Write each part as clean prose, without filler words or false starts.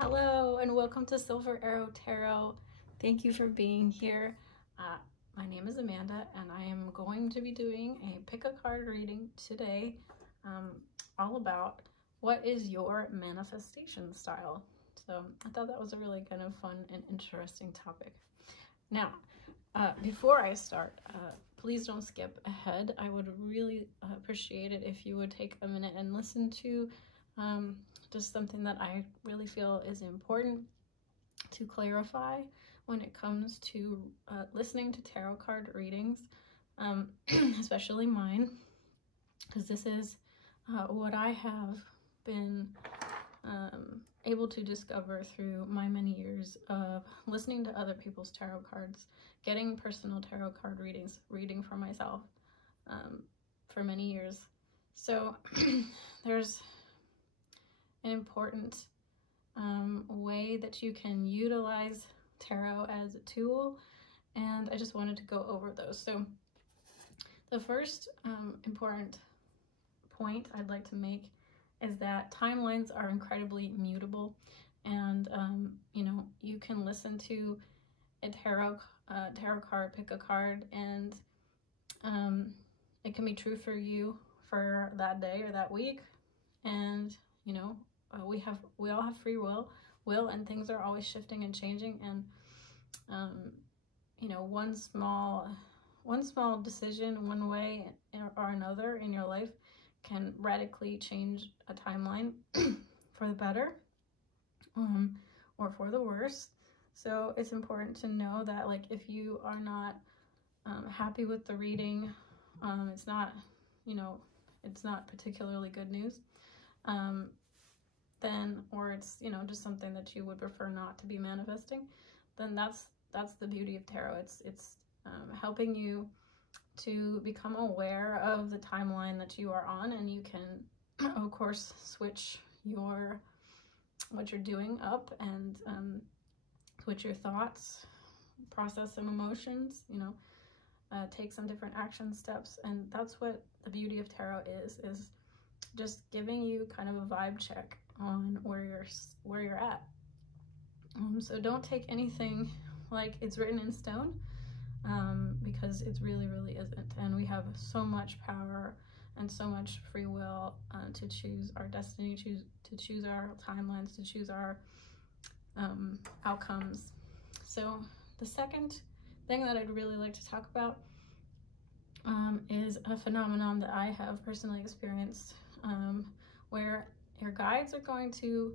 Hello and welcome to Silver Arrow Tarot. Thank you for being here. My name is Amanda and I am going to be doing a pick a card reading today, all about what is your manifestation style. So I thought that was a really kind of fun and interesting topic. Now, before I start, please don't skip ahead. I would really appreciate it if you would take a minute and listen to just something that I really feel is important to clarify when it comes to listening to tarot card readings, especially mine, because this is what I have been able to discover through my many years of listening to other people's tarot cards, getting personal tarot card readings, reading for myself for many years. So there's an important way that you can utilize tarot as a tool, and I just wanted to go over those. So the first important point I'd like to make is that timelines are incredibly mutable, and you know, you can listen to a tarot card, pick a card, and it can be true for you for that day or that week, and you know, we all have free will, and things are always shifting and changing, and you know, one small decision one way or another in your life can radically change a timeline for the better or for the worse. So it's important to know that, like, if you are not happy with the reading, it's not, you know, it's not particularly good news, then, or it's, you know, just something that you would prefer not to be manifesting, then that's the beauty of tarot. It's helping you to become aware of the timeline that you are on, and you can of course switch what you're doing up, and switch your thoughts, process some emotions, you know, take some different action steps. And that's what the beauty of tarot is just giving you kind of a vibe check on where you're at. So don't take anything like it's written in stone, because it really isn't. And we have so much power and so much free will to choose our destiny, to choose our timelines, to choose our outcomes. So the second thing that I'd really like to talk about is a phenomenon that I have personally experienced, where your guides are going to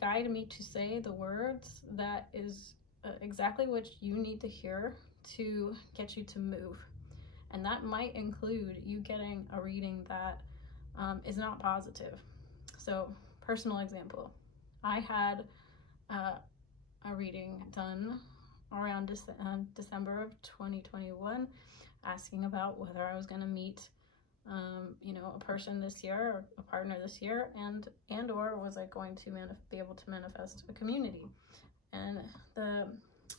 guide me to say the words that is exactly what you need to hear to get you to move. And that might include you getting a reading that is not positive. So, personal example, I had a reading done around December of 2021, asking about whether I was going to meet you know, a person this year, or a partner this year, and or was I going to be able to manifest a community. And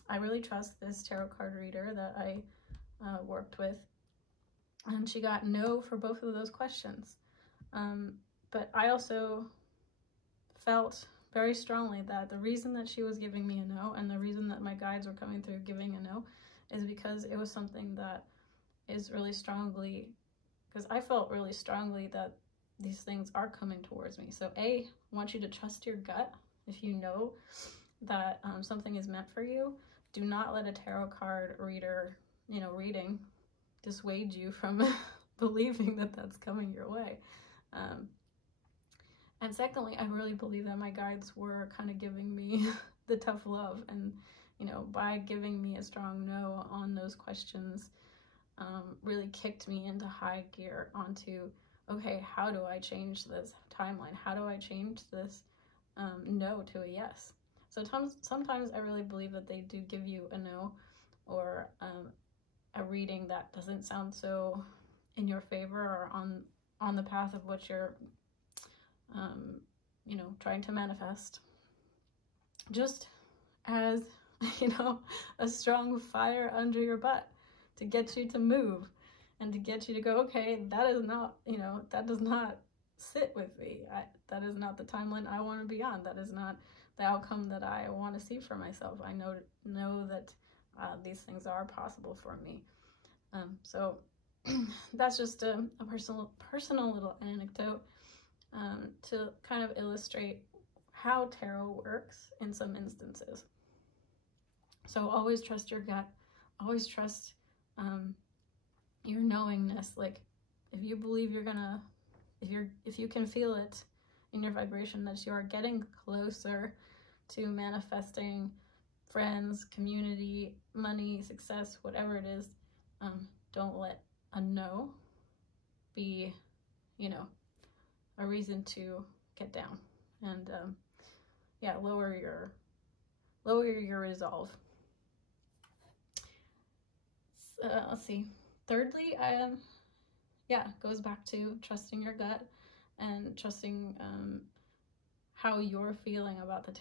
I really trust this tarot card reader that I worked with, and she got no for both of those questions. But I also felt very strongly that the reason that she was giving me a no, and the reason that my guides were coming through giving a no, is because it was something that is really strongly, because I felt really strongly that these things are coming towards me. So I want you to trust your gut. If you know that something is meant for you, do not let a tarot card reader, you know, reading dissuade you from believing that that's coming your way. And secondly, I really believe that my guides were kind of giving me the tough love, and, you know, by giving me a strong no on those questions, really kicked me into high gear onto, okay, how do I change this timeline? How do I change this no to a yes? So sometimes I really believe that they do give you a no, or a reading that doesn't sound so in your favor, or on the path of what you're you know, trying to manifest, just as, you know, a strong fire under your butt to get you to move, and to get you to go, okay, that is not, you know, that does not sit with me. That is not the timeline I want to be on. That is not the outcome that I want to see for myself. I know that these things are possible for me. So that's just a personal little anecdote to kind of illustrate how tarot works in some instances. So always trust your gut. Always trust your knowingness. Like, if you believe you're gonna, if you can feel it in your vibration that you are getting closer to manifesting friends, community, money, success, whatever it is, don't let a no be, you know, a reason to get down. And yeah, lower your resolve. Let's see. Thirdly, yeah, goes back to trusting your gut and trusting how you're feeling about the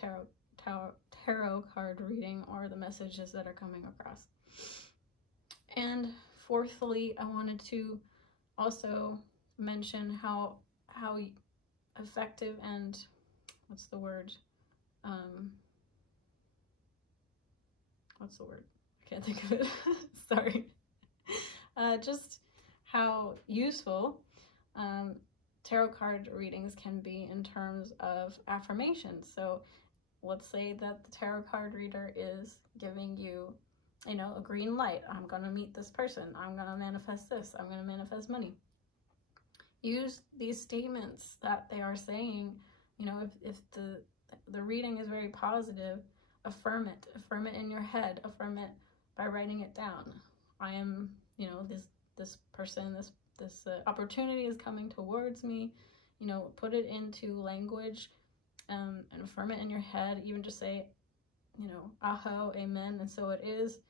tarot card reading or the messages that are coming across. And fourthly, I wanted to also mention how effective and what's the word? I can't think of it. Sorry. Just how useful tarot card readings can be in terms of affirmations. So let's say that the tarot card reader is giving you, you know, a green light. I'm going to meet this person. I'm going to manifest this. I'm going to manifest money. Use these statements that they are saying. You know, if the reading is very positive, affirm it in your head, affirm it by writing it down. I am, you know, this person, this opportunity is coming towards me. You know, put it into language and affirm it in your head. Even just say, you know, aho, amen, and so it is.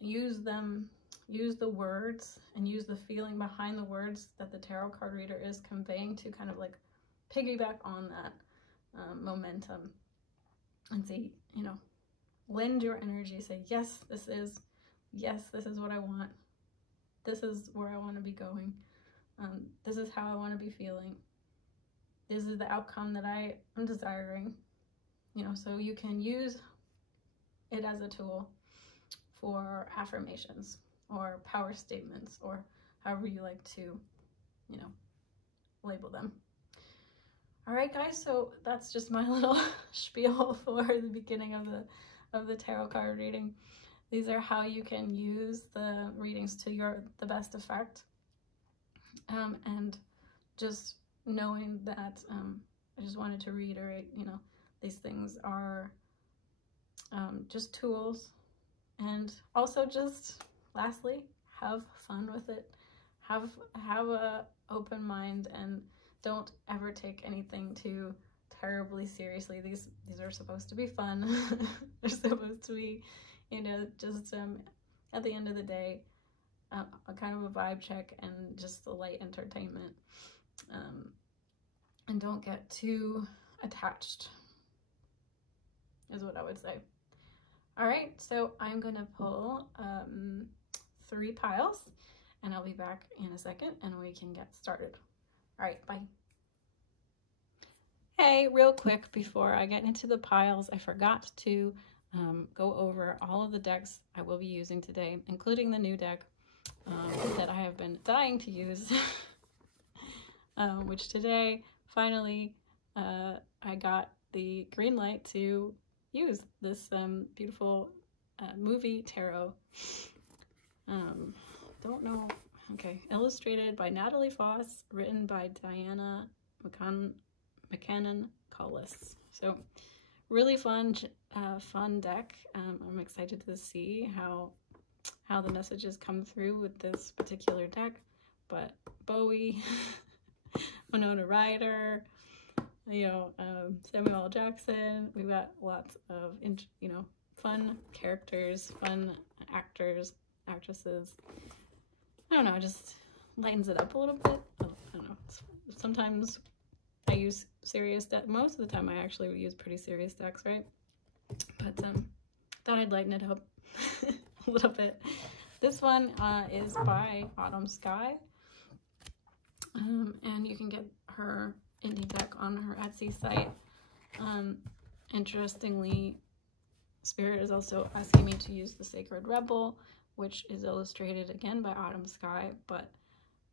Use the words and use the feeling behind the words that the tarot card reader is conveying to kind of like piggyback on that momentum, and say, you know, lend your energy. Say, yes, this is what I want. This is where I want to be going. This is how I want to be feeling. This is the outcome that I am desiring. You know, so you can use it as a tool for affirmations or power statements, or however you like to, you know, label them. All right, guys, so that's just my little spiel for the beginning of the tarot card reading. These are how you can use the readings to the best effect. And just knowing that, I just wanted to reiterate, you know, these things are just tools. And also just lastly, have fun with it. Have a open mind, and don't ever take anything too terribly seriously. These are supposed to be fun. They're supposed to be, you know, just at the end of the day, a kind of a vibe check and just a light entertainment. And don't get too attached, is what I would say. All right, so I'm gonna pull 3 piles, and I'll be back in a second and we can get started. All right, bye. Hey, real quick before I get into the piles, I forgot to go over all of the decks I will be using today, including the new deck that I have been dying to use, which today, finally, I got the green light to use this beautiful movie tarot. Don't know. Okay, illustrated by Natalie Foss, written by Diana McCannon-Collis. So really fun deck. I'm excited to see how the messages come through with this particular deck. But Bowie, Winona Ryder, you know, Samuel L. Jackson. We've got lots of, you know, fun characters, fun actors, actresses. I don't know, it just lightens it up a little bit. I don't know. Sometimes I use serious decks. Most of the time I actually use pretty serious decks, right? But thought I'd lighten it up a little bit. This one is by Skye. And you can get her indie deck on her Etsy site. Interestingly, Spirit is also asking me to use the Sacred Rebel, which is illustrated again by Skye, but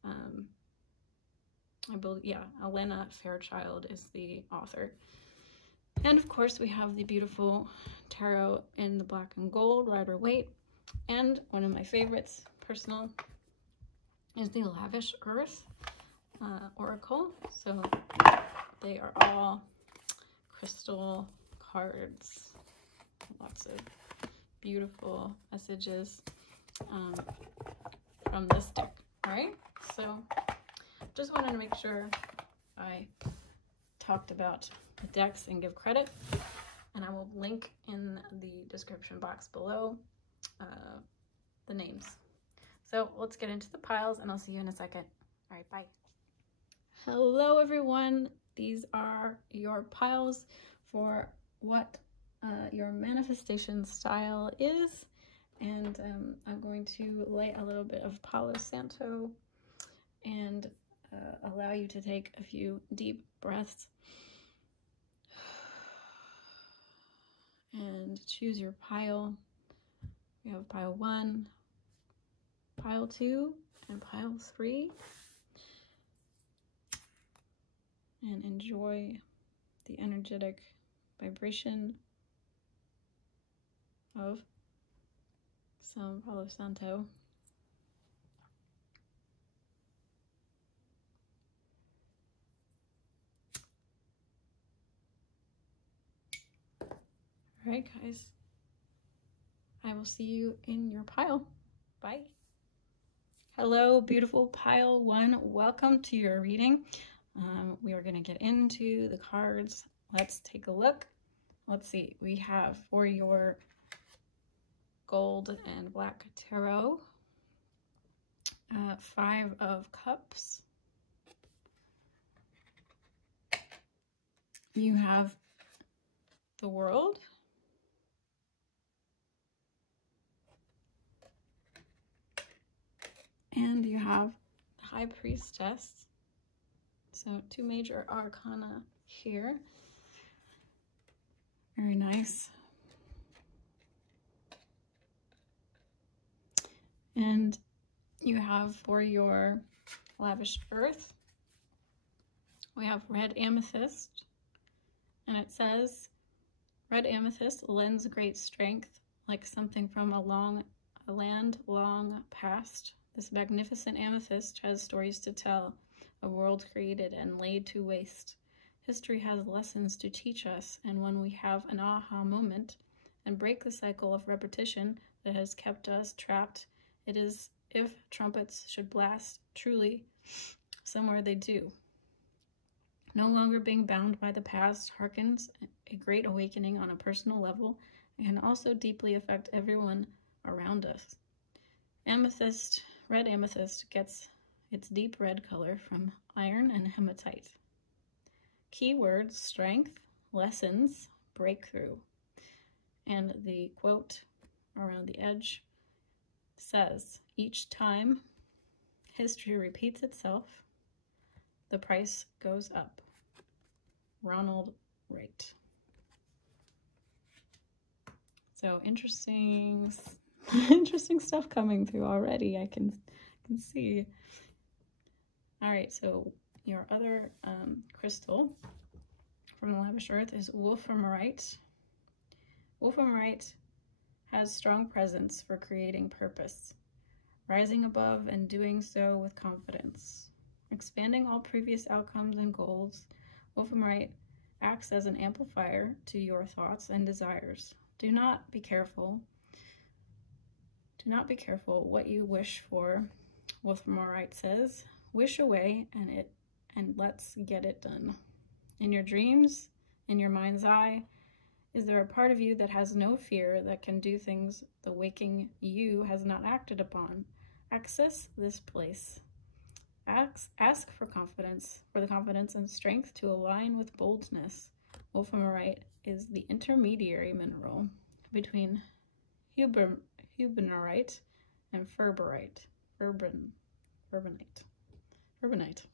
I believe, yeah, Elena Fairchild is the author. And of course, we have the beautiful tarot in the black and gold, Rider-Waite. And one of my favorites, personal, is the Lavish Earth Oracle. So they are all crystal cards. Lots of beautiful messages from this deck, right? So just wanted to make sure I talked about the decks and give credit, and I will link in the description box below the names. So let's get into the piles, and I'll see you in a second. All right, bye. Hello everyone, these are your piles for what your manifestation style is, and I'm going to light a little bit of Palo Santo and allow you to take a few deep breaths and choose your pile. We have pile 1, pile 2, and pile 3, and enjoy the energetic vibration of some Palo Santo. All right, guys, I will see you in your pile. Bye. Hello, beautiful pile 1. Welcome to your reading. We are going to get into the cards. Let's take a look. Let's see. We have for your gold and black tarot, 5 of Cups. You have the World. And you have the High Priestess. So 2 major arcana here. Very nice. And you have for your Lavish Earth, we have red amethyst. And it says, red amethyst lends great strength, like something from a land long past. This magnificent amethyst has stories to tell, a world created and laid to waste. History has lessons to teach us, and when we have an aha moment and break the cycle of repetition that has kept us trapped, it is if trumpets should blast truly, somewhere they do. No longer being bound by the past harkens a great awakening on a personal level and can also deeply affect everyone around us. Amethyst, red amethyst, gets its deep red color from iron and hematite. Keywords: strength, lessons, breakthrough. And the quote around the edge says, each time history repeats itself, the price goes up. Ronald Wright. So interesting stuff coming through already. I can see. All right, so your other crystal from the Lavish Earth is wolframite. Wolframite has strong presence for creating purpose, rising above and doing so with confidence. Expanding all previous outcomes and goals, wolframite acts as an amplifier to your thoughts and desires. Do not be careful what you wish for, wolframite says. Wish away and let's get it done. In your dreams, in your mind's eye, is there a part of you that has no fear, that can do things the waking you has not acted upon? Access this place. Ask for the confidence and strength to align with boldness. Wolframite is the intermediary mineral between Hubernorite and Ferberite. Urbanite.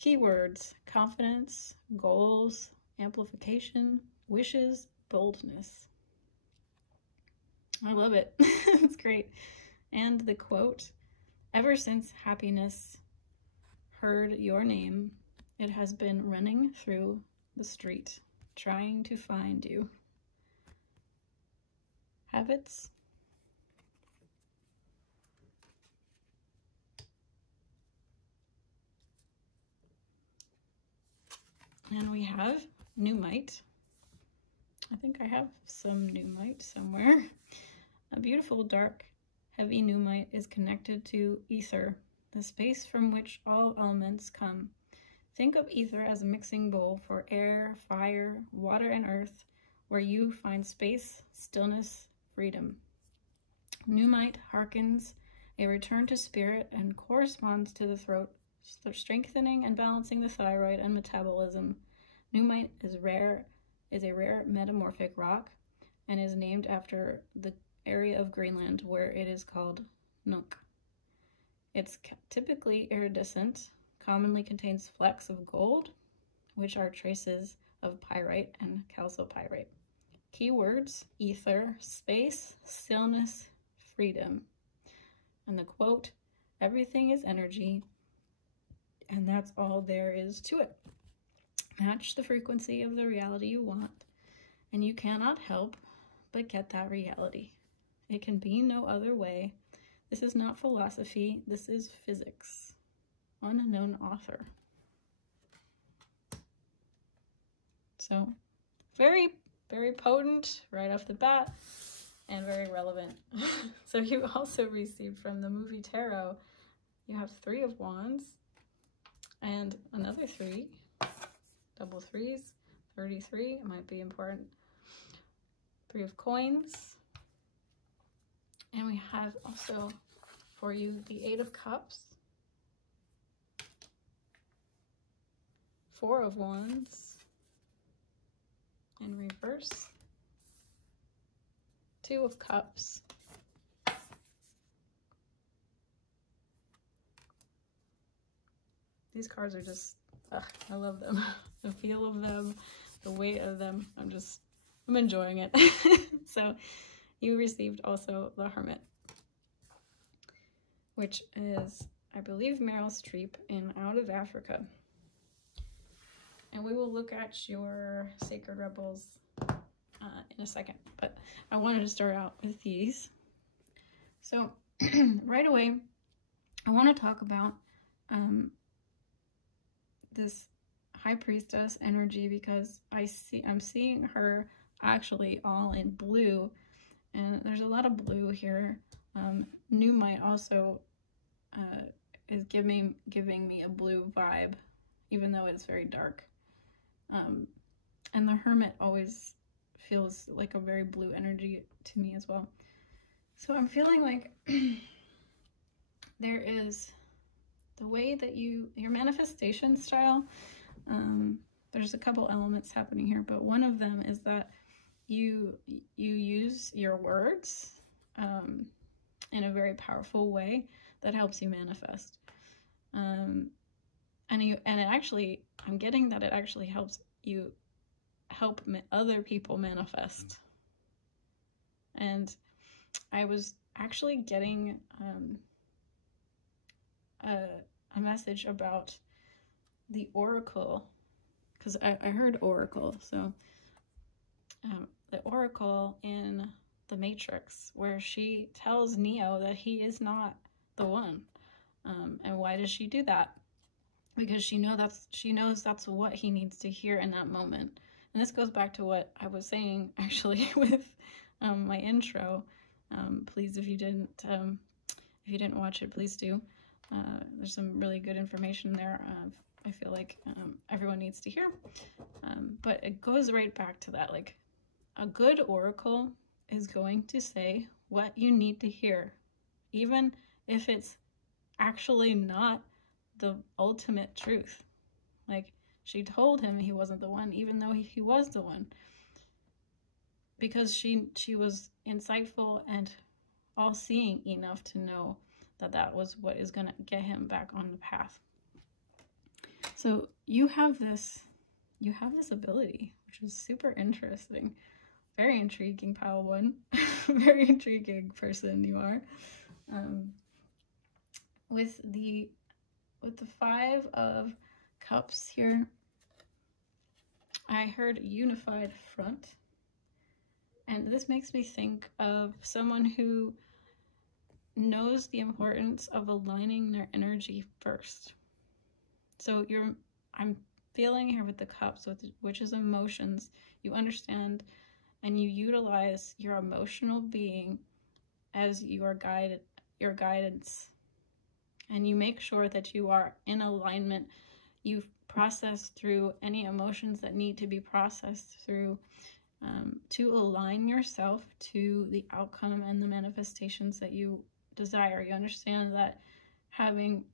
Keywords: confidence, goals, amplification, wishes, boldness. I love it. It's great. And the quote, ever since happiness heard your name, it has been running through the street, trying to find you. Habits. And we have Pneumite. I think I have some Pneumite somewhere. A beautiful, dark, heavy Pneumite is connected to ether, the space from which all elements come. Think of ether as a mixing bowl for air, fire, water, and earth, where you find space, stillness, freedom. Pneumite harkens a return to spirit and corresponds to the throat, strengthening and balancing the thyroid and metabolism. Pneumite is a rare metamorphic rock and is named after the area of Greenland where it is called Nunk. It's typically iridescent, commonly contains flecks of gold, which are traces of pyrite and calcopyrite. Keywords: ether, space, stillness, freedom. And the quote, everything is energy, and that's all there is to it. Match the frequency of the reality you want, and you cannot help but get that reality. It can be no other way. This is not philosophy, this is physics. Unknown author. So, very, very potent right off the bat, and very relevant. So you also received from the movie Tarot, you have 3 of Wands, and another 3, double 3s, 33, it might be important. 3 of Coins, and we have also for you the 8 of Cups, 4 of Wands in reverse, 2 of Cups, these cards are just, I love them. The feel of them, the weight of them, I'm enjoying it. So you received also the Hermit, which is, I believe, Meryl Streep in Out of Africa. And we will look at your Sacred Rebels in a second, but I wanted to start out with these. So right away, I want to talk about this High Priestess energy, because I'm seeing her actually all in blue, and there's a lot of blue here. Pneumite also is giving me a blue vibe, even though it's very dark. And the Hermit always feels like a very blue energy to me as well. So I'm feeling like there is the way that your manifestation style, there's a couple elements happening here, but one of them is that you use your words in a very powerful way that helps you manifest. And it actually, I'm getting that it actually helps you help other people manifest. And I was actually getting a message about the Oracle, because I heard Oracle. So the Oracle in the Matrix, where she tells Neo that he is not the one. And why does she do that? Because she knows that's what he needs to hear in that moment. And this goes back to what I was saying actually with my intro. Please, if you didn't watch it, please do. There's some really good information there. I feel like everyone needs to hear. But it goes right back to that. Like, a good oracle is going to say what you need to hear, even if it's actually not the ultimate truth. Like, she told him he wasn't the one, even though he was the one, because she was insightful and all-seeing enough to know that that was what is going to get him back on the path. So you have this you have this ability, which is super interesting. Very intriguing, pile one. Very intriguing person you are. With the 5 of Cups here, I heard unified front. And this makes me think of someone who knows the importance of aligning their energy first. So I'm feeling here with the Cups, which is emotions. You understand and you utilize your emotional being as your guidance. And you make sure that you are in alignment. You've processed through any emotions that need to be processed through to align yourself to the outcome and the manifestations that you desire. You understand that having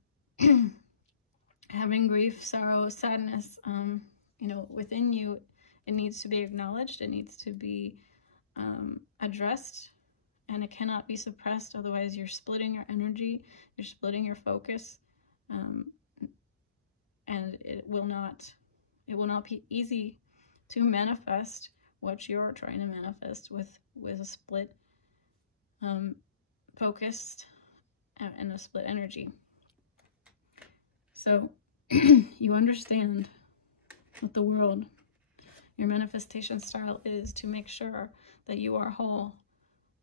grief, sorrow, sadness, within you, it needs to be acknowledged. It needs to be addressed, and it cannot be suppressed. Otherwise, you're splitting your energy, you're splitting your focus, and it will not be easy to manifest what you're trying to manifest with a split focused and a split energy. So you understand what the world, your manifestation style is to make sure that you are whole,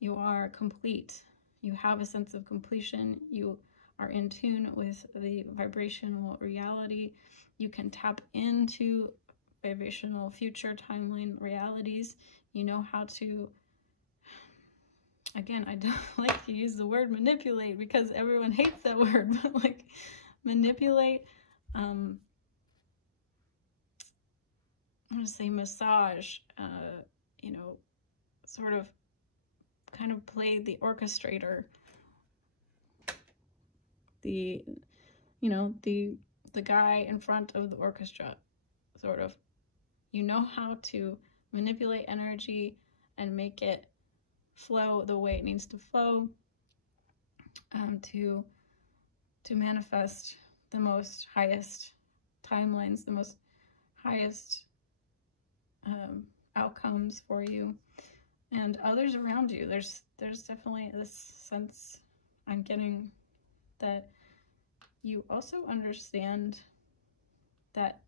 you are complete, you have a sense of completion, you are in tune with the vibrational reality, you can tap into vibrational future timeline realities, you know how to, again, I don't like to use the word manipulate because everyone hates that word, but like manipulate, I'm going to say massage, sort of kind of play the orchestrator, the guy in front of the orchestra, sort of. You know how to manipulate energy and make it flow the way it needs to flow, to manifest the most highest timelines, the most highest outcomes for you and others around you. There's definitely this sense I'm getting that you also understand that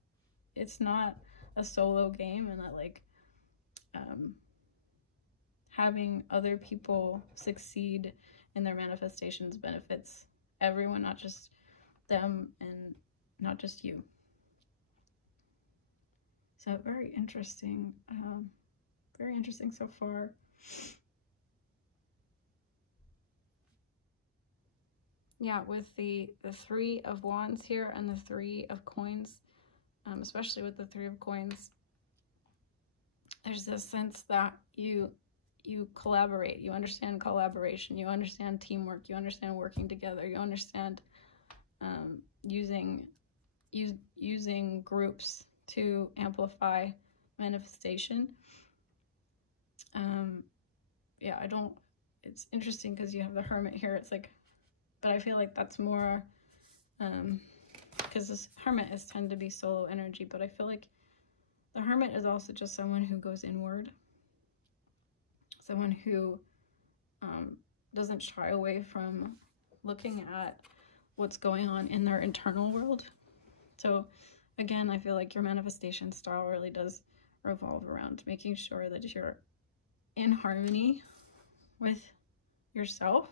it's not a solo game, and that like having other people succeed in their manifestations benefits everyone, not just them and not just you. So very interesting so far. Yeah, with the 3 of Wands here and the 3 of Coins, especially with the 3 of Coins, there's this sense that you collaborate, you understand collaboration, you understand teamwork, you understand working together, you understand using groups to amplify manifestation. It's interesting because you have the Hermit here. It's like, but I feel like that's more, because this Hermit tend to be solo energy, but I feel like the Hermit is also just someone who goes inward, someone who doesn't shy away from looking at what's going on in their internal world. So again, I feel like your manifestation style really does revolve around making sure that you're in harmony with yourself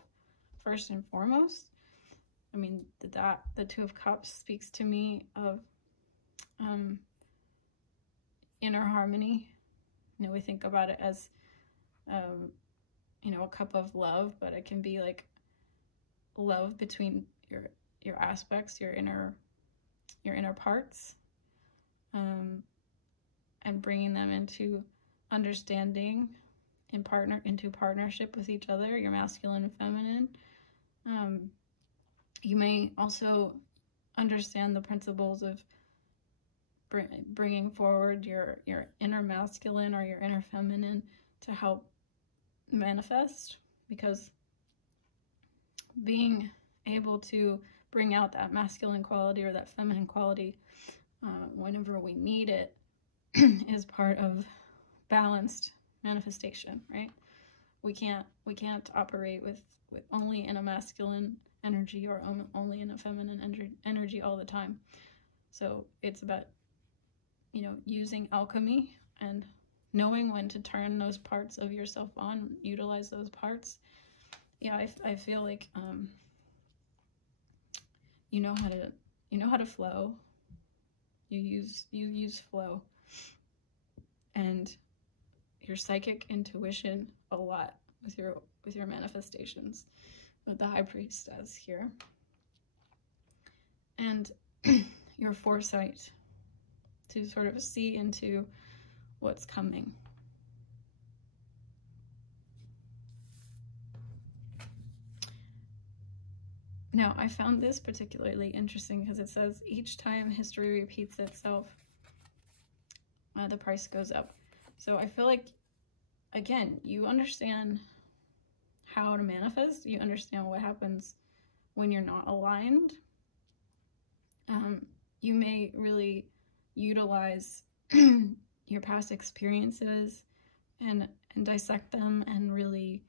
first and foremost. I mean, the 2 of Cups speaks to me of inner harmony. We think about it as a cup of love, but it can be like love between your aspects, your inner parts, and bringing them into understanding into partnership with each other, your masculine and feminine. You may also understand the principles of bringing forward your inner masculine or your inner feminine to help manifest, because being able to bring out that masculine quality or that feminine quality whenever we need it is part of balanced manifestation, right? We can't operate with only in a masculine energy or only in a feminine energy all the time. So it's about, using alchemy and knowing when to turn those parts of yourself on, utilize those parts. Yeah, I feel like you know how to flow. You use flow and your psychic intuition a lot with your manifestations, what the High Priest does here, and your foresight to sort of see into what's coming. Now, I found this particularly interesting because it says each time history repeats itself, the price goes up. So I feel like, again, you understand how to manifest. You understand what happens when you're not aligned. You may really utilize your past experiences and dissect them and really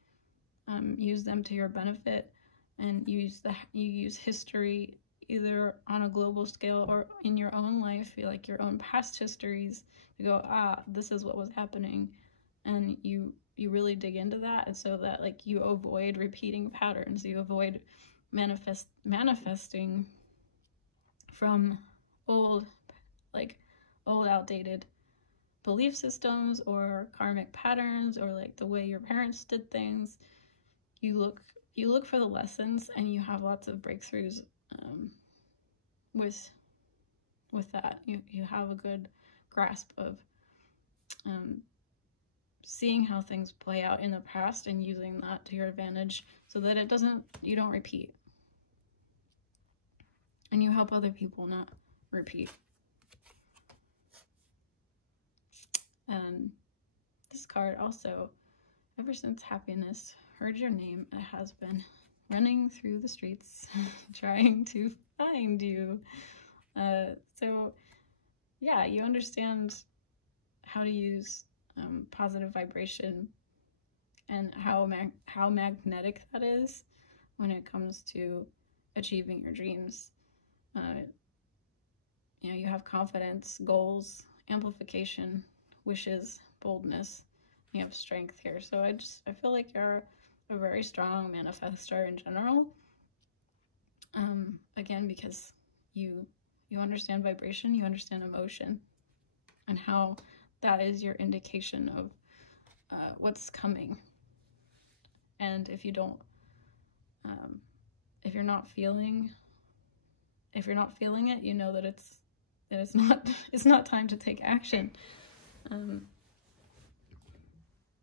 use them to your benefit, and you use history either on a global scale or in your own life, like your own past histories, to go, this is what was happening, and you really dig into that, and so that like you avoid repeating patterns, you avoid manifesting from old outdated belief systems or karmic patterns, or like the way your parents did things. You look for the lessons, and you have lots of breakthroughs with that. You have a good grasp of seeing how things play out in the past and using that to your advantage so that you don't repeat. And you help other people not repeat. And this card also, ever since happiness heard your name, it has been running through the streets trying to find you. So yeah, you understand how to use positive vibration and how magnetic that is when it comes to achieving your dreams. You have confidence, goals, amplification, wishes, boldness. You have strength here. So I feel like you're a very strong manifestor in general. Again, because you understand vibration, you understand emotion, and how that is your indication of what's coming. And if you don't, if you're not feeling it, you know that it's not time to take action.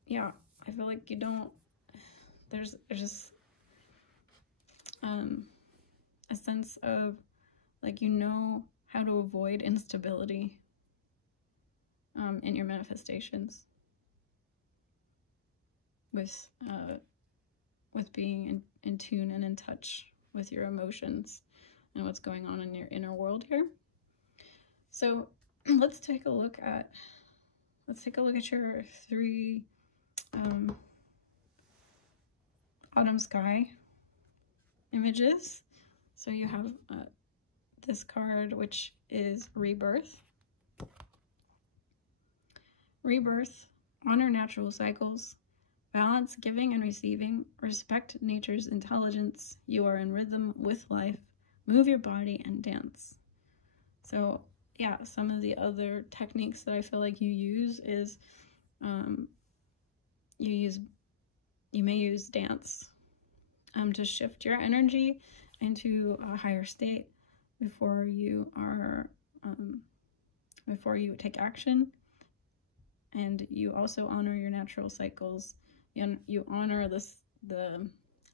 Yeah, I feel like you don't. There's just a sense of like how to avoid instability in your manifestations with being in tune and in touch with your emotions and what's going on in your inner world here. So let's take a look at your 3 autumn sky images. So you have this card, which is rebirth. Rebirth, honor natural cycles, balance giving and receiving, respect nature's intelligence, you are in rhythm with life, move your body and dance. So yeah, some of the other techniques that I feel like you use is you may use dance to shift your energy into a higher state before you take action. And you also honor your natural cycles. You honor the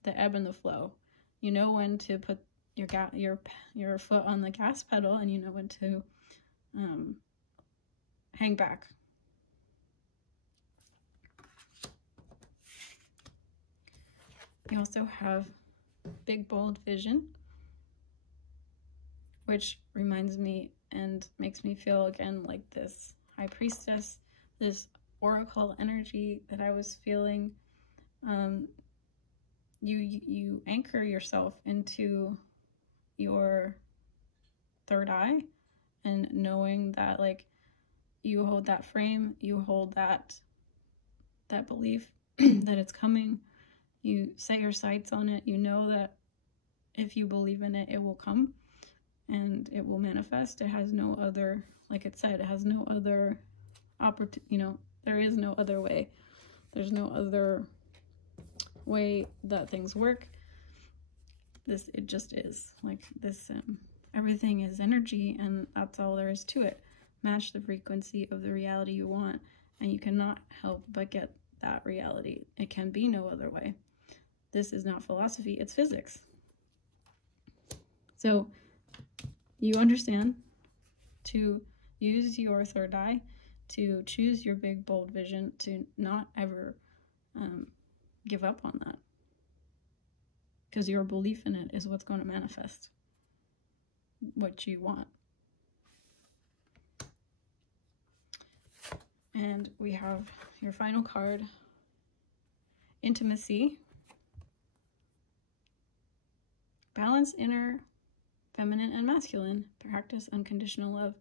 ebb and the flow. You know when to put your foot on the gas pedal, and you know when to hang back. You also have big, bold vision, which reminds me and makes me feel again like this High Priestess, this oracle energy that I was feeling. You anchor yourself into your third eye, and knowing that like you hold that frame, you hold that belief that it's coming. You set your sights on it. You know that if you believe in it, it will come and it will manifest. It has no other, like it said, it has no other opportunity, there is no other way. There's no other way that things work. It just is. Like this, everything is energy, and that's all there is to it. Match the frequency of the reality you want, and you cannot help but get that reality. It can be no other way. This is not philosophy, it's physics. So you understand to use your third eye, to choose your big, bold vision, to not ever give up on that. Because your belief in it is what's going to manifest what you want. And we have your final card, Intimacy. Balance inner, feminine, and masculine. Practice unconditional love.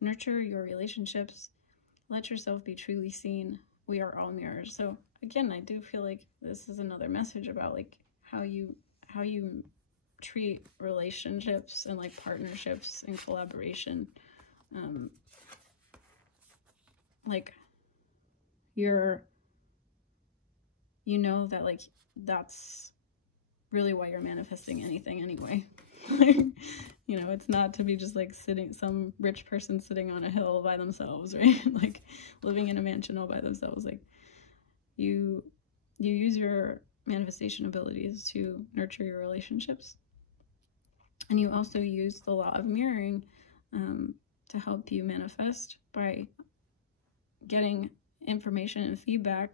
Nurture your relationships. Let yourself be truly seen. We are all mirrors. So again, I do feel like this is another message about like how you treat relationships and like partnerships and collaboration. Like you know that like that's really why you're manifesting anything anyway. It's not to be just like some rich person sitting on a hill by themselves, right? Like living in a mansion all by themselves. Like you use your manifestation abilities to nurture your relationships, and you also use the law of mirroring to help you manifest by getting information and feedback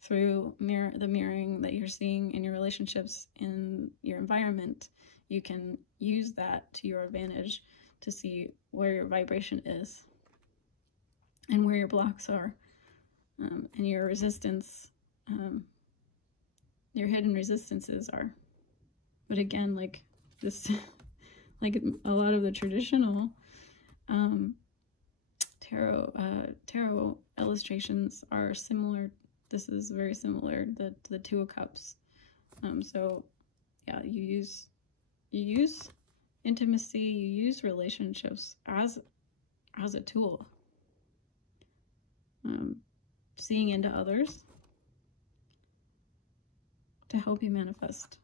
through the mirroring that you're seeing in your relationships, in your environment. You can use that to your advantage to see where your vibration is and where your blocks are, and your resistance, your hidden resistances are. But again, like this, like a lot of the traditional tarot illustrations are similar. This is very similar, the Two of Cups. So yeah, you use intimacy, you use relationships as a tool. Seeing into others to help you manifest.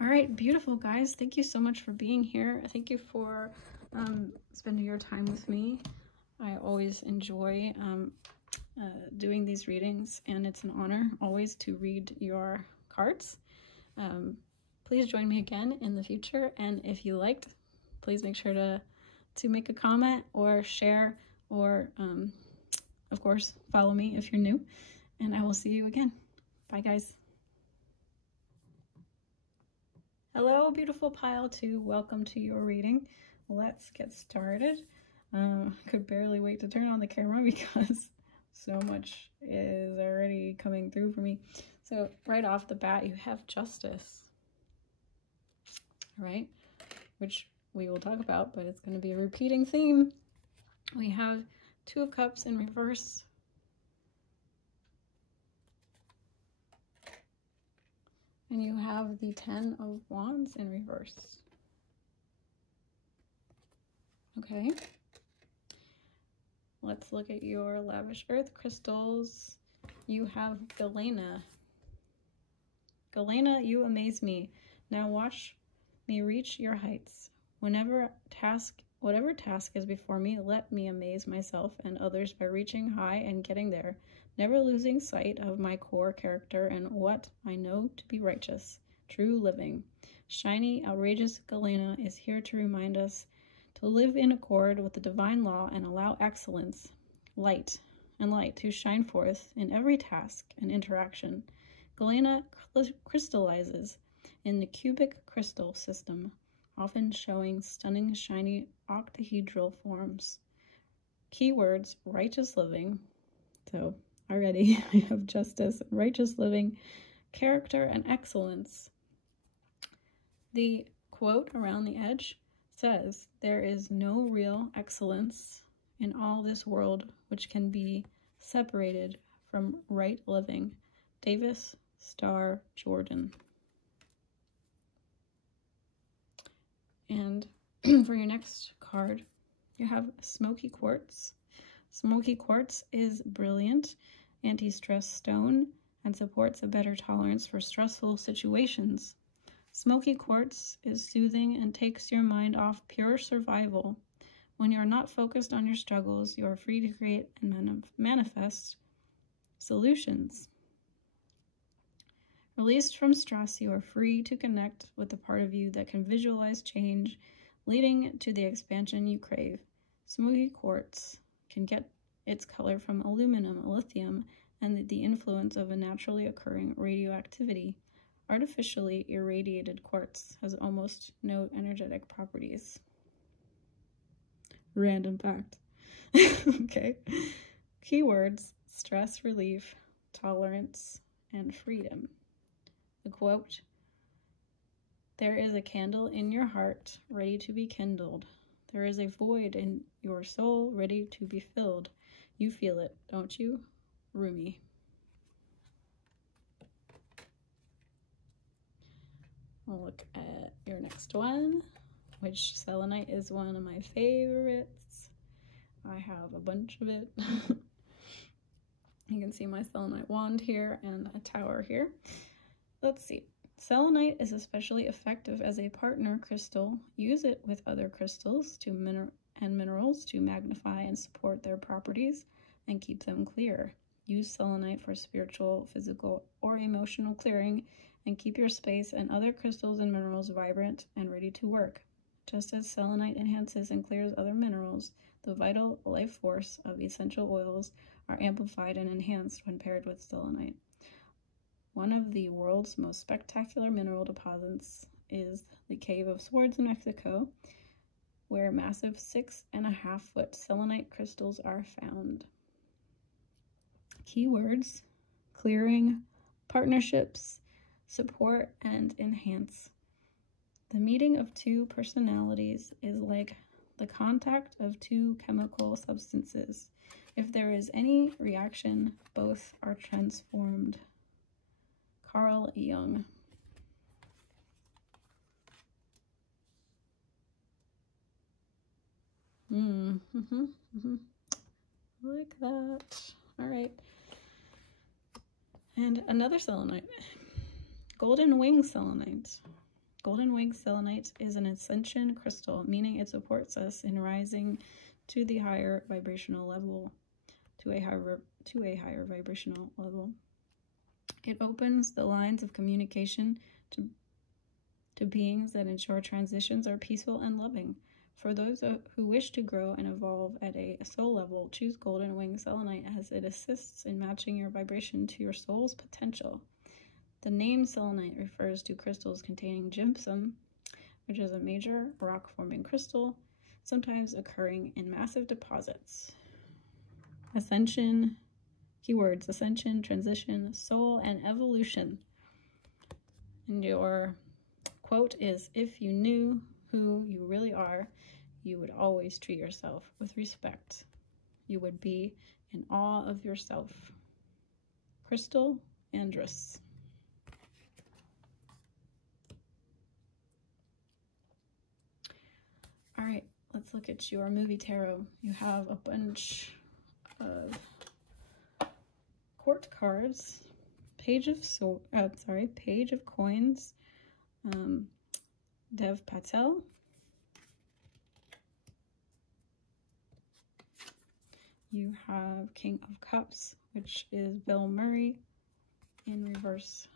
All right, beautiful guys. Thank you so much for being here. Thank you for spending your time with me. I always enjoy doing these readings, and it's an honor always to read your cards. Please join me again in the future, and if you liked, please make sure to make a comment or share, or of course follow me if you're new, and I will see you again. Bye guys. Hello beautiful pile 2, welcome to your reading. Let's get started. Could barely wait to turn on the camera because so much is already coming through for me. So right off the bat, you have Justice, right? Which we will talk about, but it's going to be a repeating theme. We have Two of Cups in reverse. And you have the Ten of Wands in reverse. Okay. Let's look at your Lavish Earth crystals. You have Galena. Galena, you amaze me. Now watch me reach your heights. Whatever task is before me, let me amaze myself and others by reaching high and getting there, never losing sight of my core character and what I know to be righteous, true living. Shiny, outrageous Galena is here to remind us to live in accord with the divine law and allow excellence, light to shine forth in every task and interaction. Galena crystallizes in the cubic crystal system, often showing stunning shiny octahedral forms. Keywords, righteous living. So already I have justice, righteous living, character, and excellence. The quote around the edge says, "There is no real excellence in all this world which can be separated from right living." Davis Starr Jordan. And for your next card, you have Smoky Quartz. Smoky Quartz is brilliant anti-stress stone and supports a better tolerance for stressful situations. Smoky Quartz is soothing and takes your mind off pure survival. When you are not focused on your struggles, you are free to create and manifest solutions. Released from stress, you are free to connect with the part of you that can visualize change, leading to the expansion you crave. Smoky Quartz can get its color from aluminum, lithium, and the influence of a naturally occurring radioactivity. Artificially irradiated quartz has almost no energetic properties. Random fact. Okay. Keywords, stress relief, tolerance, and freedom. The quote, "There is a candle in your heart ready to be kindled. There is a void in your soul ready to be filled. You feel it, don't you? Rumi." We'll look at your next one, which selenite is one of my favorites. I have a bunch of it. You can see my selenite wand here and a tower here. Let's see. Selenite is especially effective as a partner crystal. Use it with other crystals and minerals to magnify and support their properties and keep them clear. Use selenite for spiritual, physical, or emotional clearing and keep your space and other crystals and minerals vibrant and ready to work. Just as selenite enhances and clears other minerals, the vital life force of essential oils are amplified and enhanced when paired with selenite. One of the world's most spectacular mineral deposits is the Cave of Swords in Mexico, where massive 6.5-foot selenite crystals are found. Keywords, clearing, partnerships, support, and enhance. The meeting of two personalities is like the contact of two chemical substances. If there is any reaction, both are transformed. Carl Jung. Like that. All right. And another selenite. Golden Wing Selenite. Golden Wing Selenite is an ascension crystal, meaning it supports us in rising to the higher vibrational level, to a higher vibrational level. It opens the lines of communication to beings that ensure transitions are peaceful and loving. For those who wish to grow and evolve at a soul level, choose Golden Wing Selenite as it assists in matching your vibration to your soul's potential. The name selenite refers to crystals containing gypsum, which is a major rock-forming crystal, sometimes occurring in massive deposits. Ascension, keywords, ascension, transition, soul, and evolution. And your quote is, "If you knew who you really are, you would always treat yourself with respect. You would be in awe of yourself." Crystal Andrus. All right, let's look at your movie tarot. You have a bunch of court cards, Page of Coins, Dev Patel, you have King of Cups, which is Bill Murray in reverse.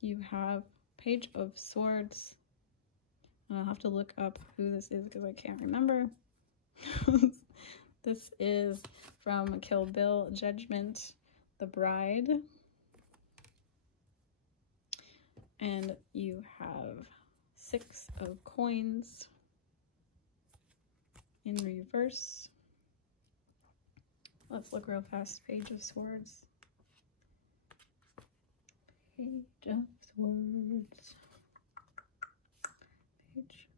You have Page of Swords, and I'll have to look up who this is because I can't remember. This is from Kill Bill, Judgment, the Bride. And you have 6 of Coins in reverse. Let's look real fast. Page of Swords. Page of Swords. Page.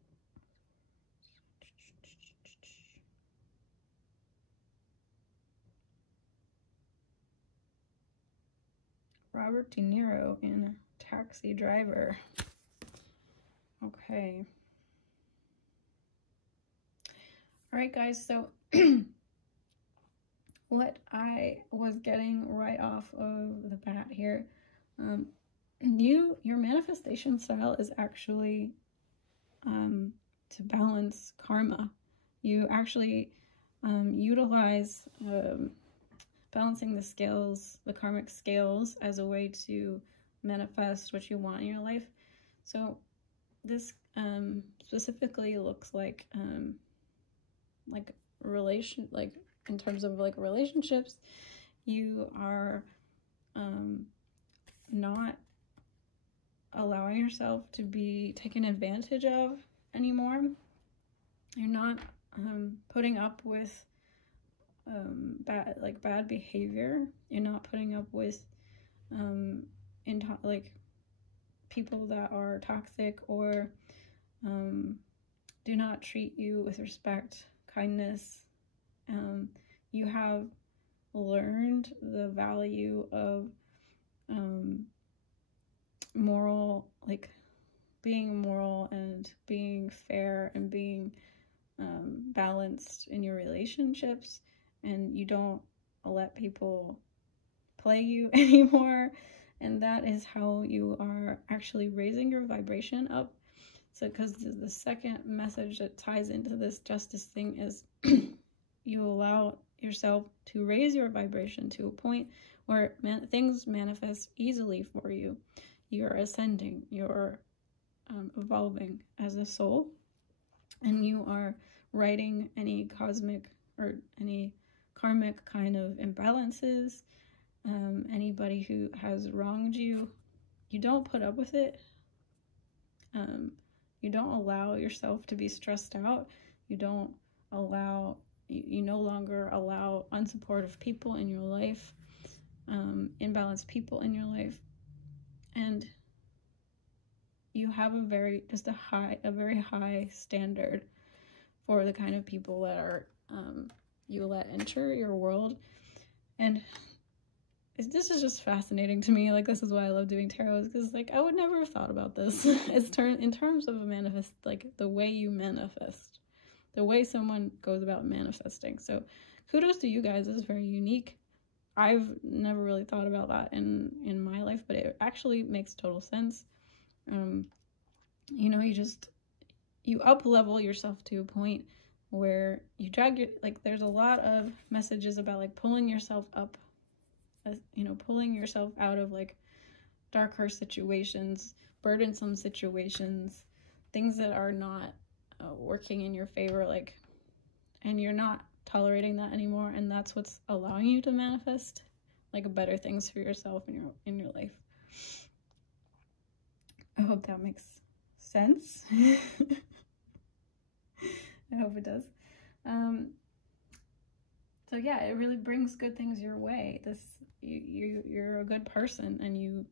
Robert De Niro in Taxi Driver. Okay. All right, guys, so what I was getting right off of the bat here, your manifestation style is actually to balance karma. You actually utilize balancing the scales, the karmic scales, as a way to manifest what you want in your life. So this specifically looks like in terms of like relationships, you are not allowing yourself to be taken advantage of anymore. You're not putting up with bad behavior. You're not putting up with people that are toxic or do not treat you with respect, kindness. You have learned the value of being moral and being fair and being balanced in your relationships, and you don't let people play you anymore. And that is how you are actually raising your vibration up. So because the second message that ties into this justice thing is you allow yourself to raise your vibration to a point where things manifest easily for you. You're ascending, you're evolving as a soul, and you are righting any cosmic or any karmic kind of imbalances. Anybody who has wronged you, you don't put up with it. You don't allow yourself to be stressed out. You don't allow, you no longer allow unsupportive people in your life, imbalanced people in your life. And you have a very high standard for the kind of people that are, you let enter your world. And this is just fascinating to me. Like, this is why I love doing tarot, because like I would never have thought about this. It's in terms of the way you manifest, the way someone goes about manifesting. So kudos to you guys. This is very unique. I've never really thought about that in my life, but it actually makes total sense. You up level yourself to a point where you there's a lot of messages about like pulling yourself up, pulling yourself out of like darker situations, burdensome situations, things that are not working in your favor, and you're not tolerating that anymore, and that's what's allowing you to manifest like better things for yourself in your life. I hope that makes sense. I hope it does. So yeah, it really brings good things your way. You're a good person, and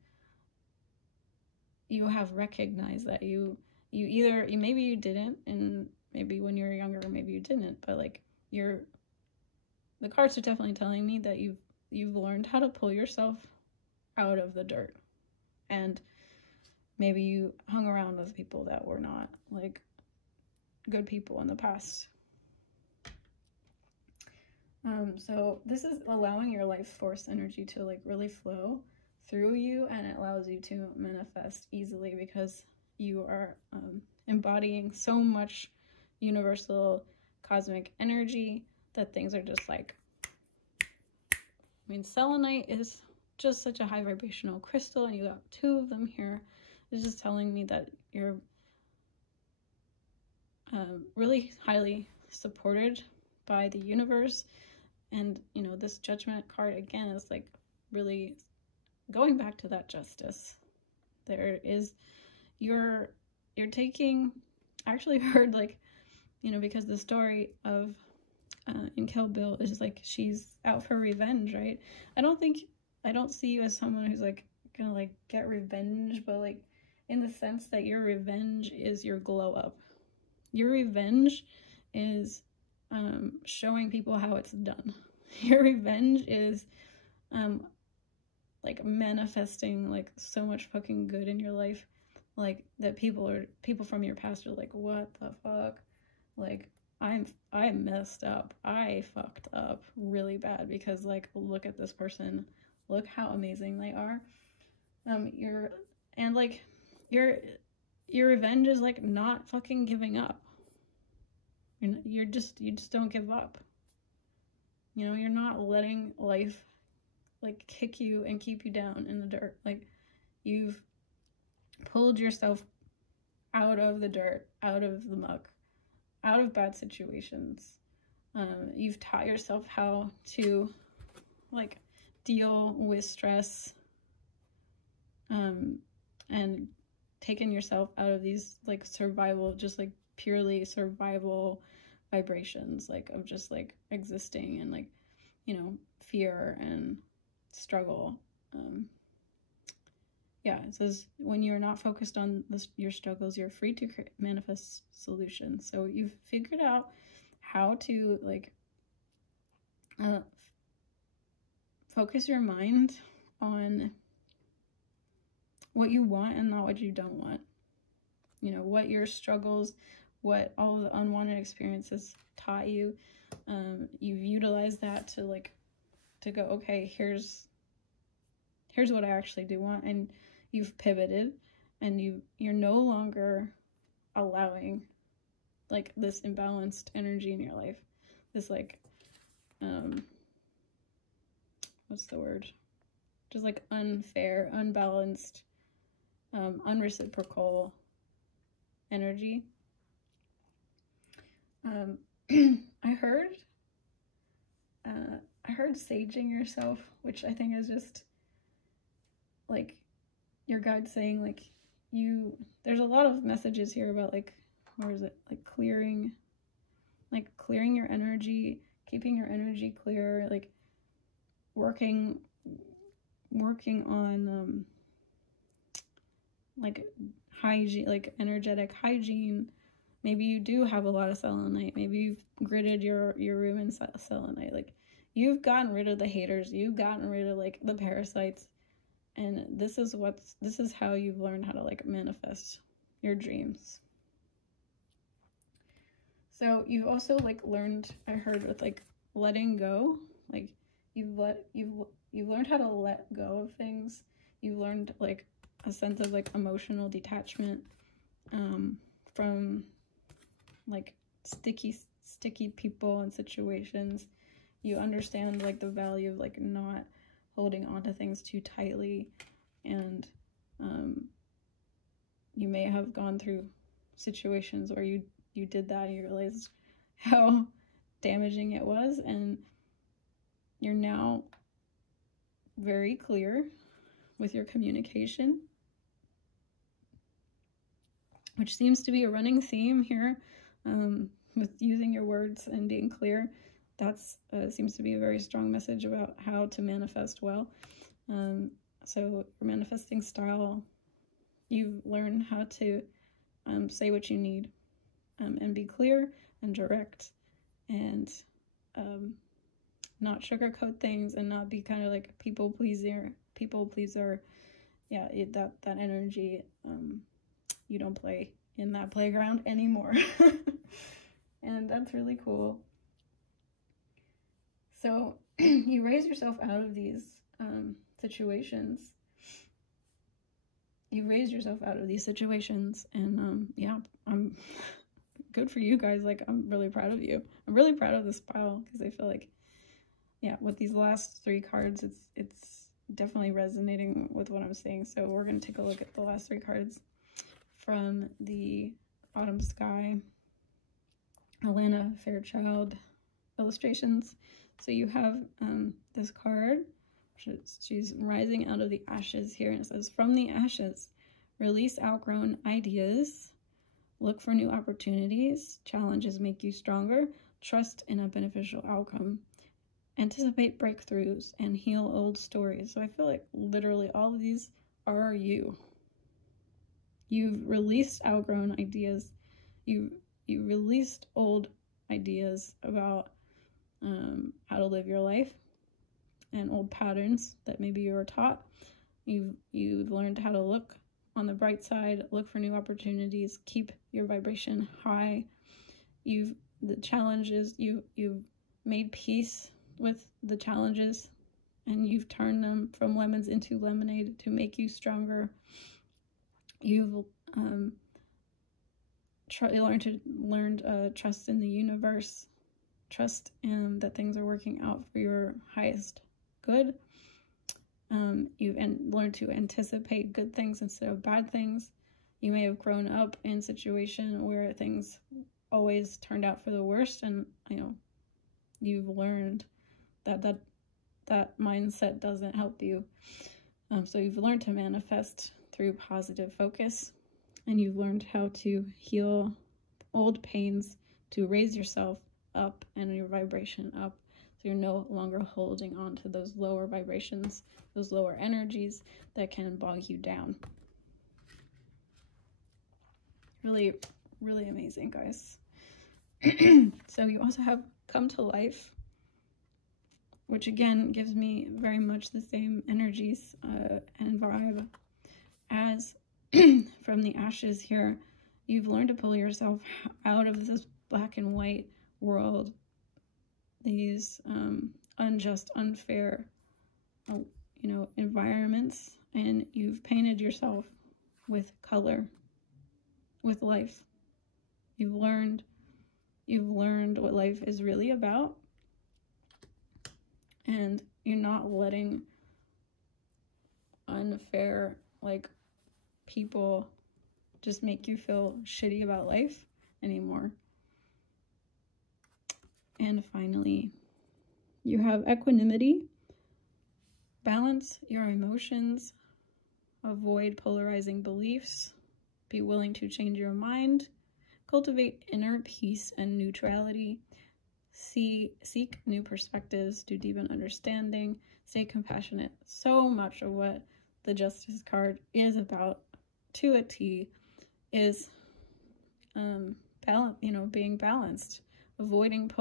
you have recognized that you maybe you didn't, and maybe when you were younger maybe you didn't, but like the cards are definitely telling me that you've learned how to pull yourself out of the dirt, and maybe you hung around with people that were not like good people in the past. So this is allowing your life force energy to like really flow through you, and it allows you to manifest easily because you are embodying so much universal cosmic energy that things are just like, selenite is just such a high vibrational crystal, and you got 2 of them here. It's just telling me that you're really highly supported by the universe. And this Judgment card again is like really going back to that justice. You're taking, I actually heard, like, you know, because the story of in Kill Bill is like she's out for revenge, right? I don't see you as someone who's like gonna like get revenge, but like in the sense that your revenge is your glow up. Your revenge is showing people how it's done. Your revenge is like manifesting like so much fucking good in your life, like that people from your past are like, what the fuck, like I messed up, I fucked up really bad because like look at this person, look how amazing they are. Your revenge is like not fucking giving up. You just don't give up. You know, you're not letting life like kick you and keep you down in the dirt. Like you've pulled yourself out of the dirt, out of the muck, out of bad situations. You've taught yourself how to like deal with stress, and taken yourself out of these like survival, just like purely survival vibrations, like of just like existing and like, you know, fear and struggle. Yeah, it says when you're not focused on your struggles, you're free to manifest solutions. So you've figured out how to like focus your mind on what you want and not what you don't want. You know, what your struggles, what all the unwanted experiences taught you. You've utilized that to like, to go, okay, here's what I actually do want. And you've pivoted and you're no longer allowing like this imbalanced energy in your life. This like, what's the word? Just like unfair, unbalanced, unreciprocal energy. I heard saging yourself, which I think is just like your guide saying like there's a lot of messages here about like, where is it, like clearing your energy, keeping your energy clear, like working on like hygiene, like energetic hygiene. Maybe you do have a lot of selenite. Maybe you've gridded your room in selenite. Like you've gotten rid of the haters. You've gotten rid of like the parasites. And this is how you've learned how to like manifest your dreams. So you've also like learned, I heard, with like letting go. Like you've learned how to let go of things. You've learned like a sense of like emotional detachment from like sticky people and situations. You understand like the value of like not holding on to things too tightly, and you may have gone through situations where you did that and you realized how damaging it was, and you're now very clear with your communication, which seems to be a running theme here, with using your words and being clear. That's seems to be a very strong message about how to manifest well. So your manifesting style, you learn how to say what you need, and be clear and direct, and not sugarcoat things, and not be kind of like people pleaser. Yeah, that energy, you don't play in that playground anymore. And that's really cool. So you raise yourself out of these situations. You raise yourself out of these situations, and yeah, I'm good for you guys. Like, I'm really proud of you. I'm really proud of this pile, because I feel like, yeah, with these last 3 cards, it's definitely resonating with what I'm saying. So we're going to take a look at the last 3 cards from the Autumn Skye Alana Fairchild illustrations. So you have this card. She's rising out of the ashes here, and it says, from the ashes, release outgrown ideas Look for new opportunities. Challenges make you stronger. Trust in a beneficial outcome. Anticipate breakthroughs and heal old stories. So I feel like literally all of these are you. You've released outgrown ideas. You released old ideas about how to live your life and old patterns that maybe you were taught. You've learned how to look on the bright side, look for new opportunities, keep your vibration high. You've made peace with the challenges, and you've turned them from lemons into lemonade to make you stronger. You've learned trust in the universe, trust in that things are working out for your highest good. You've learned to anticipate good things instead of bad things. You may have grown up in a situation where things always turned out for the worst, and you've learned that mindset doesn't help you. So you've learned to manifest through positive focus, and you've learned how to heal old pains to raise yourself up and your vibration up. So you're no longer holding on to those lower vibrations, those lower energies that can bog you down. Really, really amazing, guys. So you also have come to life, which again gives me very much the same energies and vibe as from the ashes here. You've learned to pull yourself out of this black and white world, these unjust, unfair, environments, and you've painted yourself with color, with life. You've learned what life is really about, and you're not letting unfair, people just make you feel shitty about life anymore. And finally, you have equanimity. Balance your emotions. Avoid polarizing beliefs. Be willing to change your mind. Cultivate inner peace and neutrality. Seek new perspectives to deepen understanding. Stay compassionate. So much of what the Justice card is about, to a T, is being balanced. Avoiding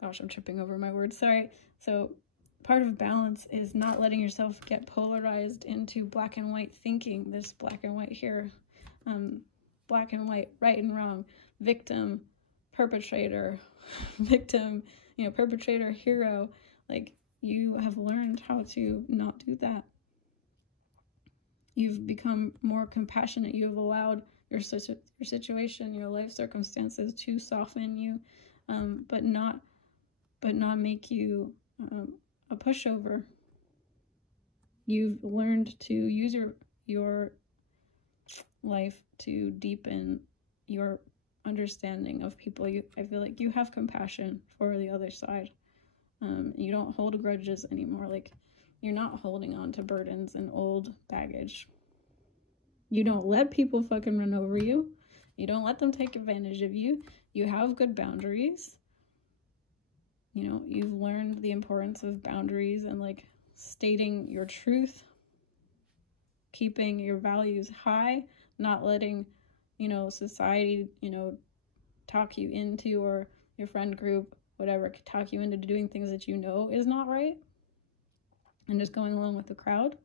gosh, I'm tripping over my words, sorry. So part of balance is not letting yourself get polarized into black and white thinking. This black and white here, black and white, right and wrong, victim, perpetrator, victim, perpetrator, hero. You have learned how to not do that. You've become more compassionate. You've allowed your situation, your life circumstances to soften you, but not make you a pushover. You've learned to use your life to deepen your understanding of people. I feel like you have compassion for the other side. You don't hold grudges anymore. You're not holding on to burdens and old baggage. You don't let people fucking run over you. You don't let them take advantage of you. You have good boundaries. You've learned the importance of boundaries and stating your truth, keeping your values high, not letting, society, talk you into, or your friend group, whatever, talk you into doing things that is not right, and just going along with the crowd.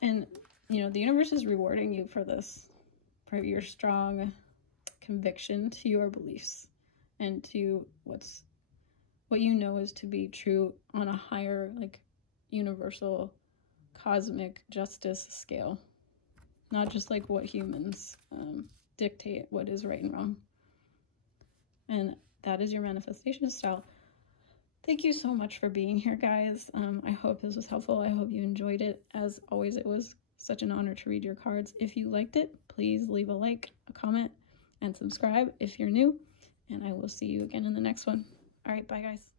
And the universe is rewarding you for this, for your strong conviction to your beliefs and to what is to be true on a higher, universal cosmic justice scale, not just what humans dictate what is right and wrong. And that is your manifestation style. Thank you so much for being here, guys. I hope this was helpful. I hope you enjoyed it. As always, it was such an honor to read your cards. If you liked it, please leave a like, a comment, and subscribe if you're new. And I will see you again in the next one. All right, bye, guys.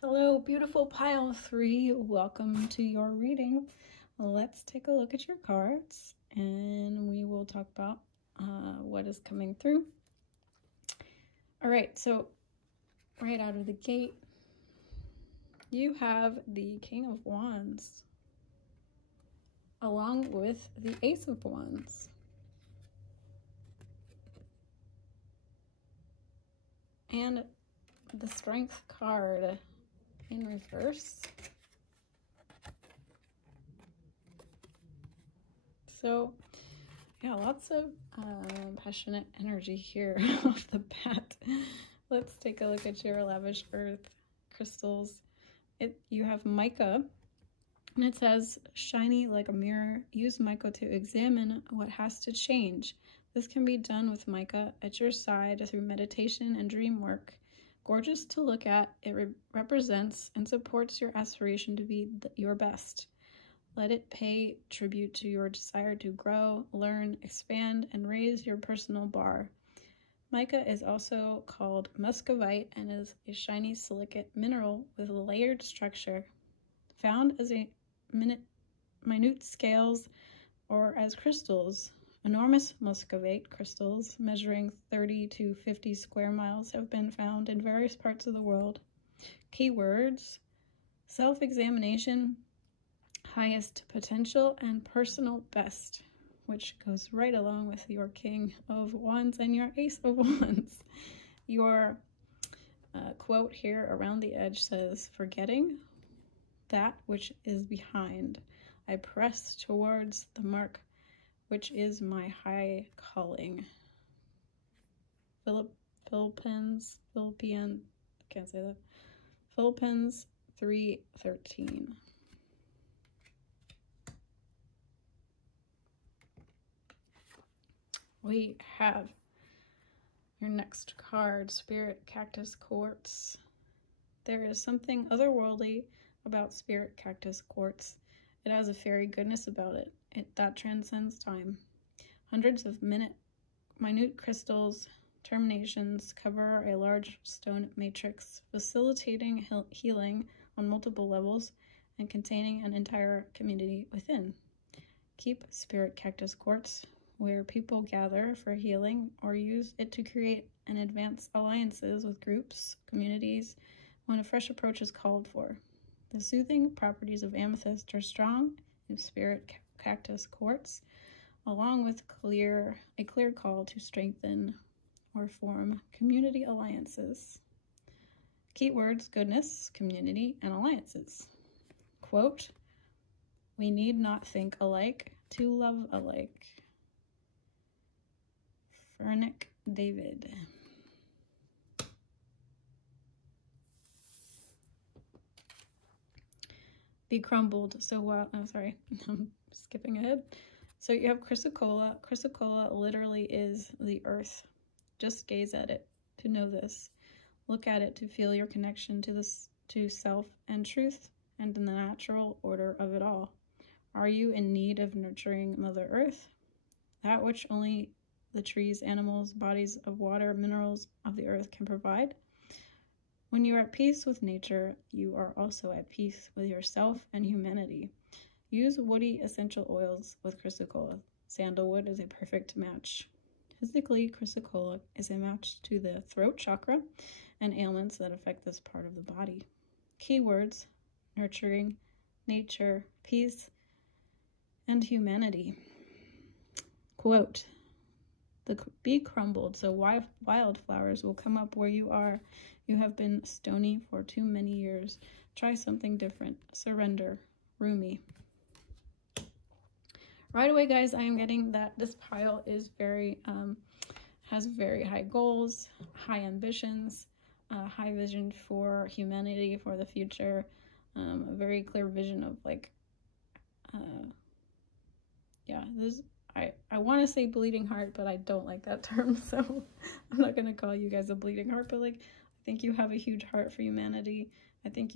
Hello, beautiful pile 3. Welcome to your reading. let's take a look at your cards and we will talk about what is coming through. All right, so right out of the gate, you have the King of Wands along with the Ace of Wands. And the Strength card in reverse. So, yeah, lots of passionate energy here off the bat. Let's take a look at your Lavish Earth crystals. You have mica, and it says, shiny like a mirror. Use mica to examine what has to change. This can be done with mica at your side through meditation and dream work. Gorgeous to look at, it represents and supports your aspiration to be your best. Let it pay tribute to your desire to grow, learn, expand, and raise your personal bar. Mica is also called muscovite and is a shiny silicate mineral with a layered structure. Found as a minute scales or as crystals. Enormous muscovite crystals measuring 30 to 50 square miles have been found in various parts of the world. Keywords: self-examination, highest potential, and personal best, which goes right along with your King of Wands and your Ace of Wands. Your quote here around the edge says, forgetting that which is behind, I press towards the mark, which is my high calling. Philippians, can't say that. Philippians 3:13. We have your next card, Spirit Cactus Quartz. There is something otherworldly about Spirit Cactus Quartz. It has a fairy goodness about it. That transcends time. Hundreds of minute crystals, terminations cover a large stone matrix, facilitating healing on multiple levels and containing an entire community within. Keep Spirit Cactus Quartz where people gather for healing or use it to create and advance alliances with groups, communities, when a fresh approach is called for. The soothing properties of amethyst are strong in Spirit Cactus Quartz, along with a clear call to strengthen or form community alliances. Keywords: goodness, community, and alliances. Quote, we need not think alike to love alike. Fernick David. Be crumbled. So, I'm sorry, I'm skipping ahead. So you have chrysocolla. Chrysocolla literally is the earth. Just gaze at it to know this. Look at it to feel your connection to self and truth and in the natural order of it all. Are you in need of nurturing Mother Earth? That which only the trees, animals, bodies of water, minerals of the earth can provide? When you are at peace with nature, you are also at peace with yourself and humanity. Use woody essential oils with chrysocolla. Sandalwood is a perfect match. Physically, chrysocolla is a match to the throat chakra and ailments that affect this part of the body. Keywords: nurturing, nature, peace, and humanity. Quote, be crumbled so wildflowers will come up where you are. You have been stony for too many years. Try something different. Surrender. Rumi. Right away, guys, I am getting that this pile is has very high goals, high ambitions, high vision for humanity, for the future, a very clear vision of I want to say bleeding heart, but I don't like that term, so I'm not going to call you guys a bleeding heart, but I think you have a huge heart for humanity. I think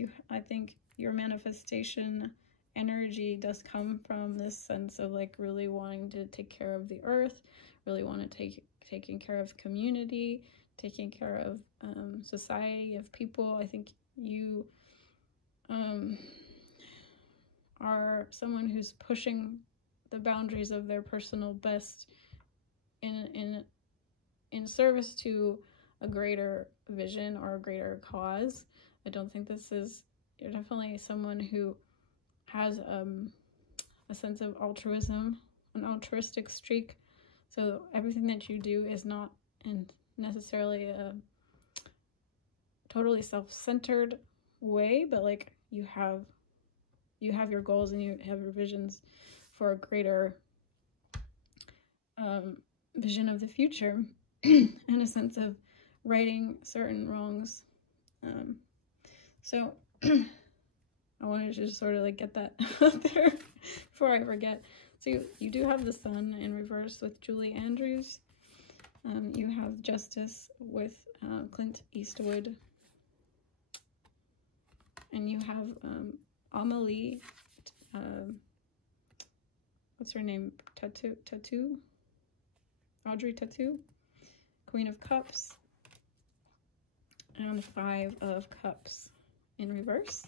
your manifestation energy does come from this sense of really wanting to take care of the earth, really want to taking care of community, taking care of society, of people. I think you are someone who's pushing the boundaries of their personal best in service to a greater vision or a greater cause. I don't think you're definitely someone who has a sense of altruism, an altruistic streak. So everything that you do is not necessarily a totally self-centered way, but like you have your goals and you have your visions for a greater vision of the future and a sense of righting certain wrongs. So I wanted to just sort of like get that out there before I forget. So you do have the Sun in reverse with Julie Andrews. You have Justice with Clint Eastwood. And you have Amelie, what's her name? Tattoo? Audrey Tattoo, Queen of Cups, and 5 of Cups in reverse.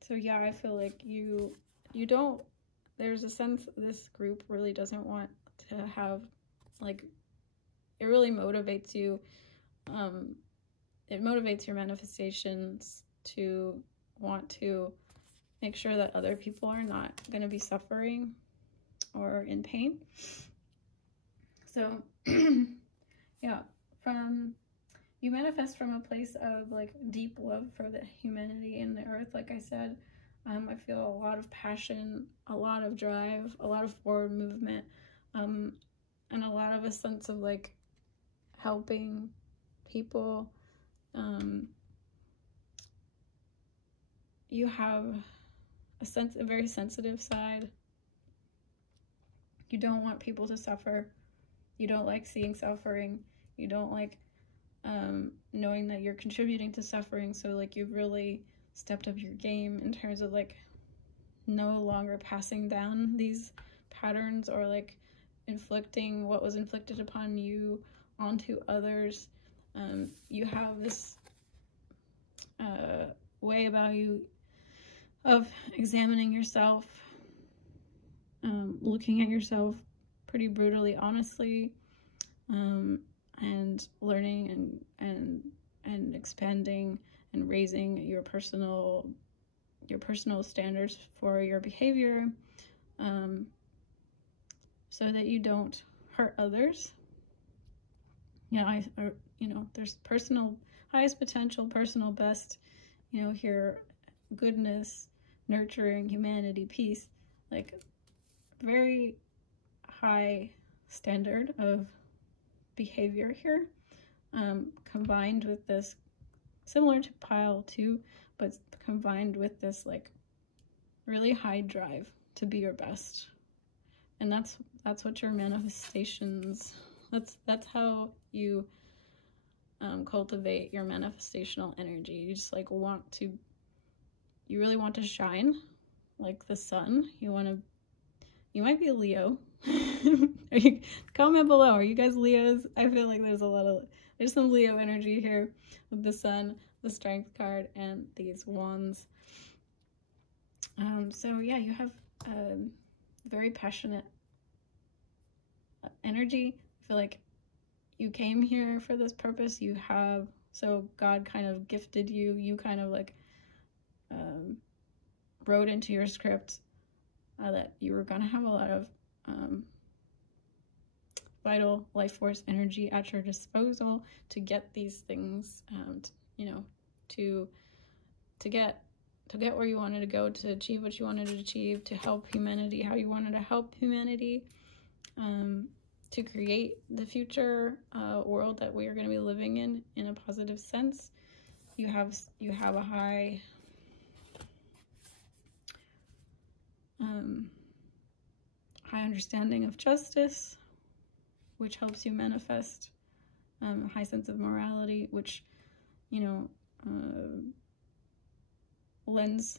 So yeah, I feel like you don't, there's a sense this group really doesn't want to have, like, it really motivates you, it motivates your manifestations to want to make sure that other people are not going to be suffering or in pain. So yeah, you manifest from a place of like deep love for the humanity and the earth. Like I said, I feel a lot of passion, a lot of drive, a lot of forward movement, and a lot of a sense of like helping people. You have a very sensitive side. You don't want people to suffer. You don't like seeing suffering. You don't like knowing that you're contributing to suffering. So like you've really stepped up your game in terms of like no longer passing down these patterns or like inflicting what was inflicted upon you onto others. You have this way about you of examining yourself, looking at yourself pretty brutally honestly, and learning and expanding and raising your personal standards for your behavior, so that you don't hurt others. There's highest potential, personal best, here, goodness, nurturing, humanity, peace, like very high standard of behavior here, combined with this, similar to pile 2, but combined with this like really high drive to be your best. And that's what your manifestations, that's how you cultivate your manifestational energy. You just like you really want to shine like the sun. You might be a Leo. Comment below, are you guys Leos? I feel like there's some Leo energy here with the sun, the strength card, and these wands. So yeah, you have very passionate energy. I feel like you came here for this purpose. So God kind of gifted you. You kind of like wrote into your script that you were gonna have a lot of vital life force energy at your disposal to get these things, to get where you wanted to go, to achieve what you wanted to achieve, to help humanity how you wanted to help humanity, to create the future world that we are going to be living in a positive sense. You have a high understanding of justice, which helps you manifest a high sense of morality, which lends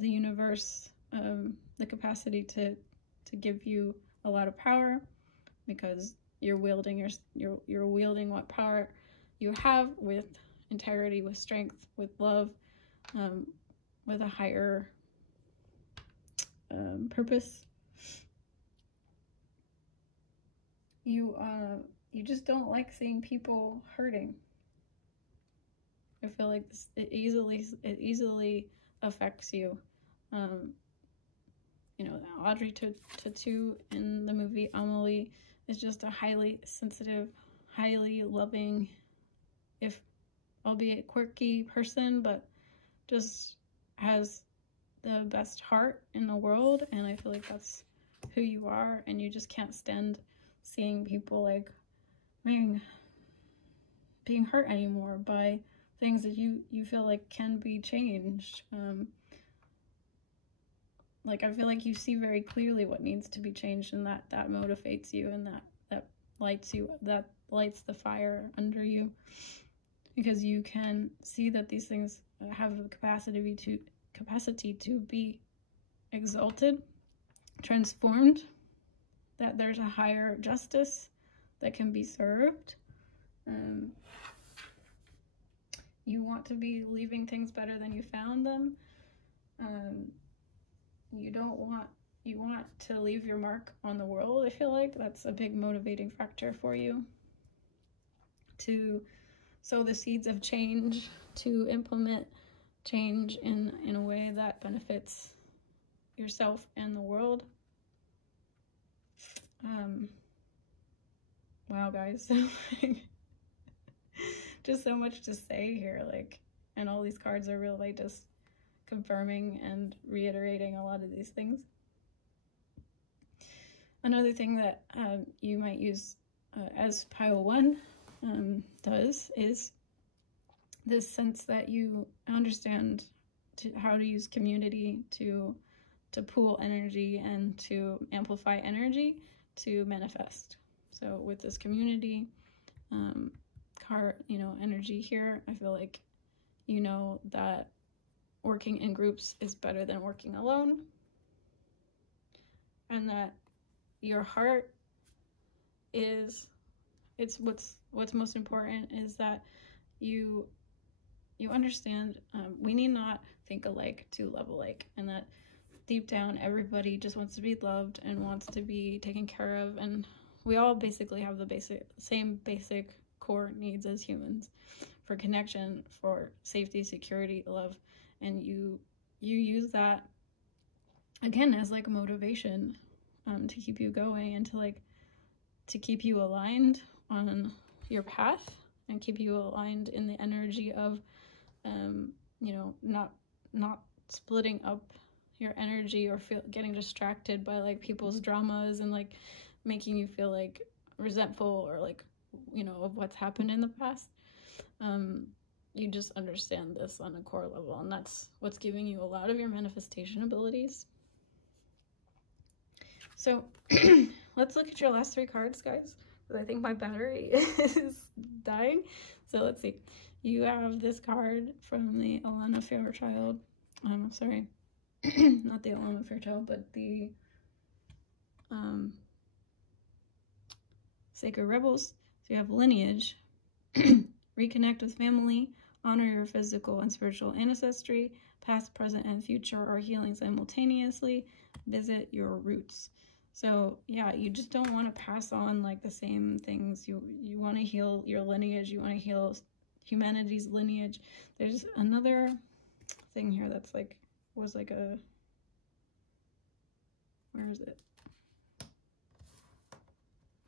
the universe the capacity to give you a lot of power, because you're wielding what power you have with integrity, with strength, with love, with a higher purpose. You just don't like seeing people hurting. I feel like it easily affects you. You know, Audrey Tautou in the movie Amelie is just a highly sensitive, highly loving, if albeit quirky person, but just has the best heart in the world. And I feel like that's who you are, and you just can't stand seeing people like being hurt anymore by things that you feel like can be changed. Like, I feel like you see very clearly what needs to be changed, and that motivates you, and that lights you, that lights the fire under you, because you can see that these things have the capacity to be exalted, transformed, that there's a higher justice that can be served. You want to be leaving things better than you found them. You want to leave your mark on the world. I feel like that's a big motivating factor for you, to sow the seeds of change, to implement change in a way that benefits yourself and the world. Wow, guys, just so much to say here, like, and all these cards are really just confirming and reiterating a lot of these things. Another thing that you might use as pile 1 does is this sense that you understand how to use community to pool energy and to amplify energy to manifest. So with this community energy here, I feel like you know that working in groups is better than working alone, and that your heart is, it's what's most important is that you understand we need not think alike to love alike, and that deep down everybody just wants to be loved and wants to be taken care of, and we all basically have the same basic core needs as humans, for connection, for safety, security, love. And you use that again as like a motivation to keep you going, and to keep you aligned on your path, and keep you aligned in the energy of not splitting up your energy or getting distracted by like people's dramas and like making you feel like resentful or like of what's happened in the past. You just understand this on a core level, and that's what's giving you a lot of your manifestation abilities. So let's look at your last 3 cards, guys, because I think my battery is dying. So let's see. You have this card from the Alana Fairchild. Sorry, not the Alana Fairchild, but the Sacred Rebels. So you have lineage, reconnect with family, honor your physical and spiritual ancestry, past, present, and future are healing simultaneously, visit your roots. So yeah, you just don't want to pass on like the same things. You want to heal your lineage, you want to heal humanity's lineage. There's another thing here that's like, where is it?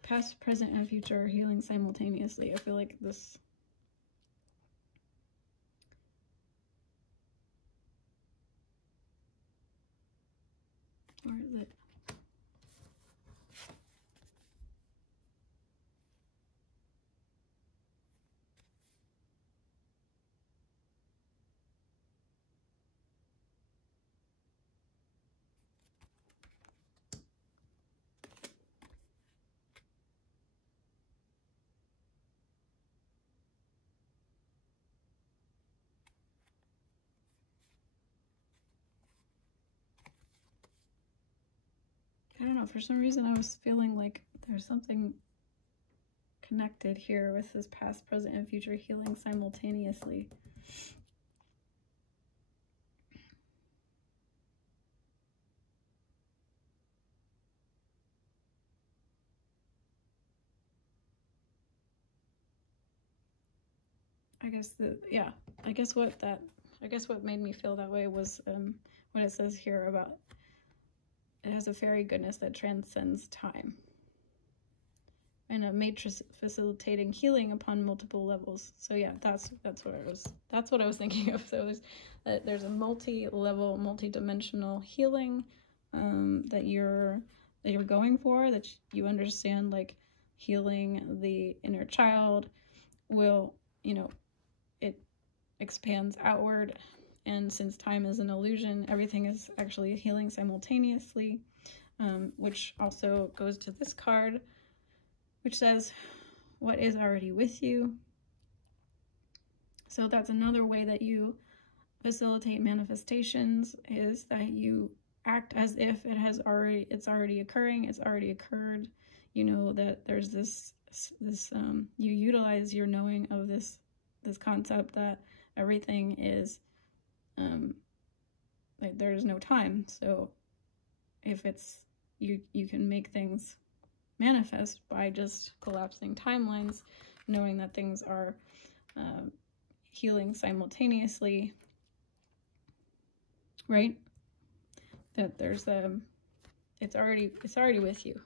Past, present, and future are healing simultaneously. I feel like this, where is it? I don't know, for some reason I was feeling like there's something connected here with this past, present, and future healing simultaneously. what made me feel that way was what it says here about it has a fairy goodness that transcends time, and a matrix facilitating healing upon multiple levels. So yeah, that's what I was thinking of. So there's a multi-level, multi-dimensional healing that you're going for, that you understand, like healing the inner child will, it expands outward. And since time is an illusion, everything is actually healing simultaneously, which also goes to this card, which says, what is already with you? So that's another way that you facilitate manifestations, is that you act as if it's already occurring, it's already occurred. You know that there's this you utilize your knowing of this concept that everything is like there's no time. So if it's you can make things manifest by just collapsing timelines, knowing that things are healing simultaneously, right? That there's it's already with you.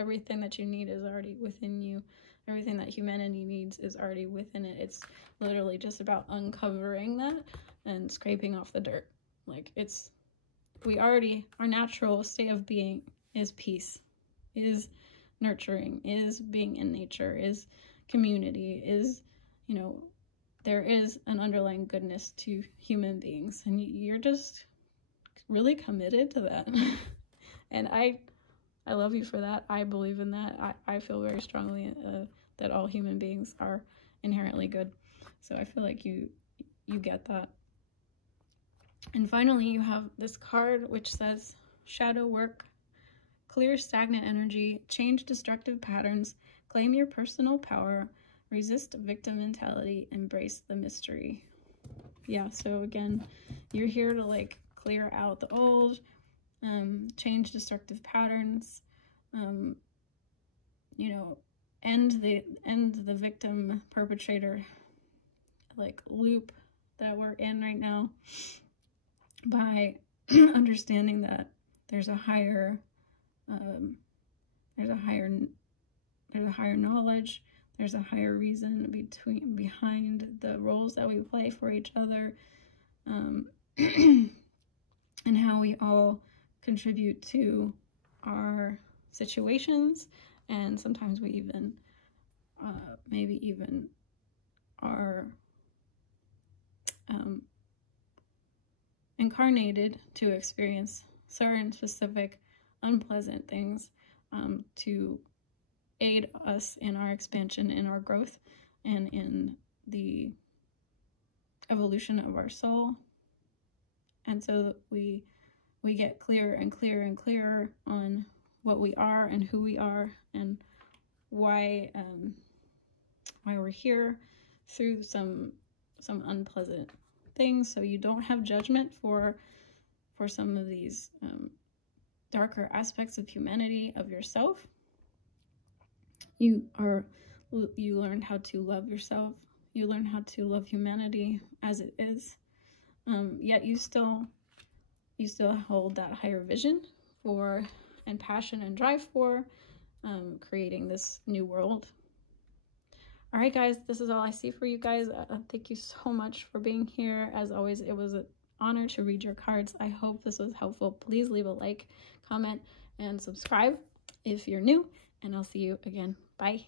Everything that you need is already within you. Everything that humanity needs is already within it. It's literally just about uncovering that and scraping off the dirt. Like our natural state of being is peace, is nurturing, is being in nature, is community, is, there is an underlying goodness to human beings, and you're just really committed to that. And I love you for that. I believe in that. I feel very strongly that all human beings are inherently good. So I feel like you get that. And finally, you have this card which says shadow work. Clear stagnant energy, change destructive patterns, claim your personal power, resist victim mentality, embrace the mystery. Yeah, so again, you're here to like clear out the old, change destructive patterns, end the victim perpetrator like loop that we're in right now by understanding that there's a higher knowledge, there's a higher reason behind the roles that we play for each other, and how we all contribute to our situations, and sometimes we even maybe even are incarnated to experience certain specific unpleasant things to aid us in our expansion, in our growth, and in the evolution of our soul. And so we get clearer and clearer and clearer on what we are and who we are, and why we're here through some unpleasant things. So you don't have judgment for some of these darker aspects of humanity, of yourself. You learn how to love yourself. You learn how to love humanity as it is. Yet you still hold that higher vision for, and passion and drive for, creating this new world. All right, guys, this is all I see for you guys. Thank you so much for being here. As always, it was an honor to read your cards. I hope this was helpful. Please leave a like, comment, and subscribe if you're new, and I'll see you again. Bye.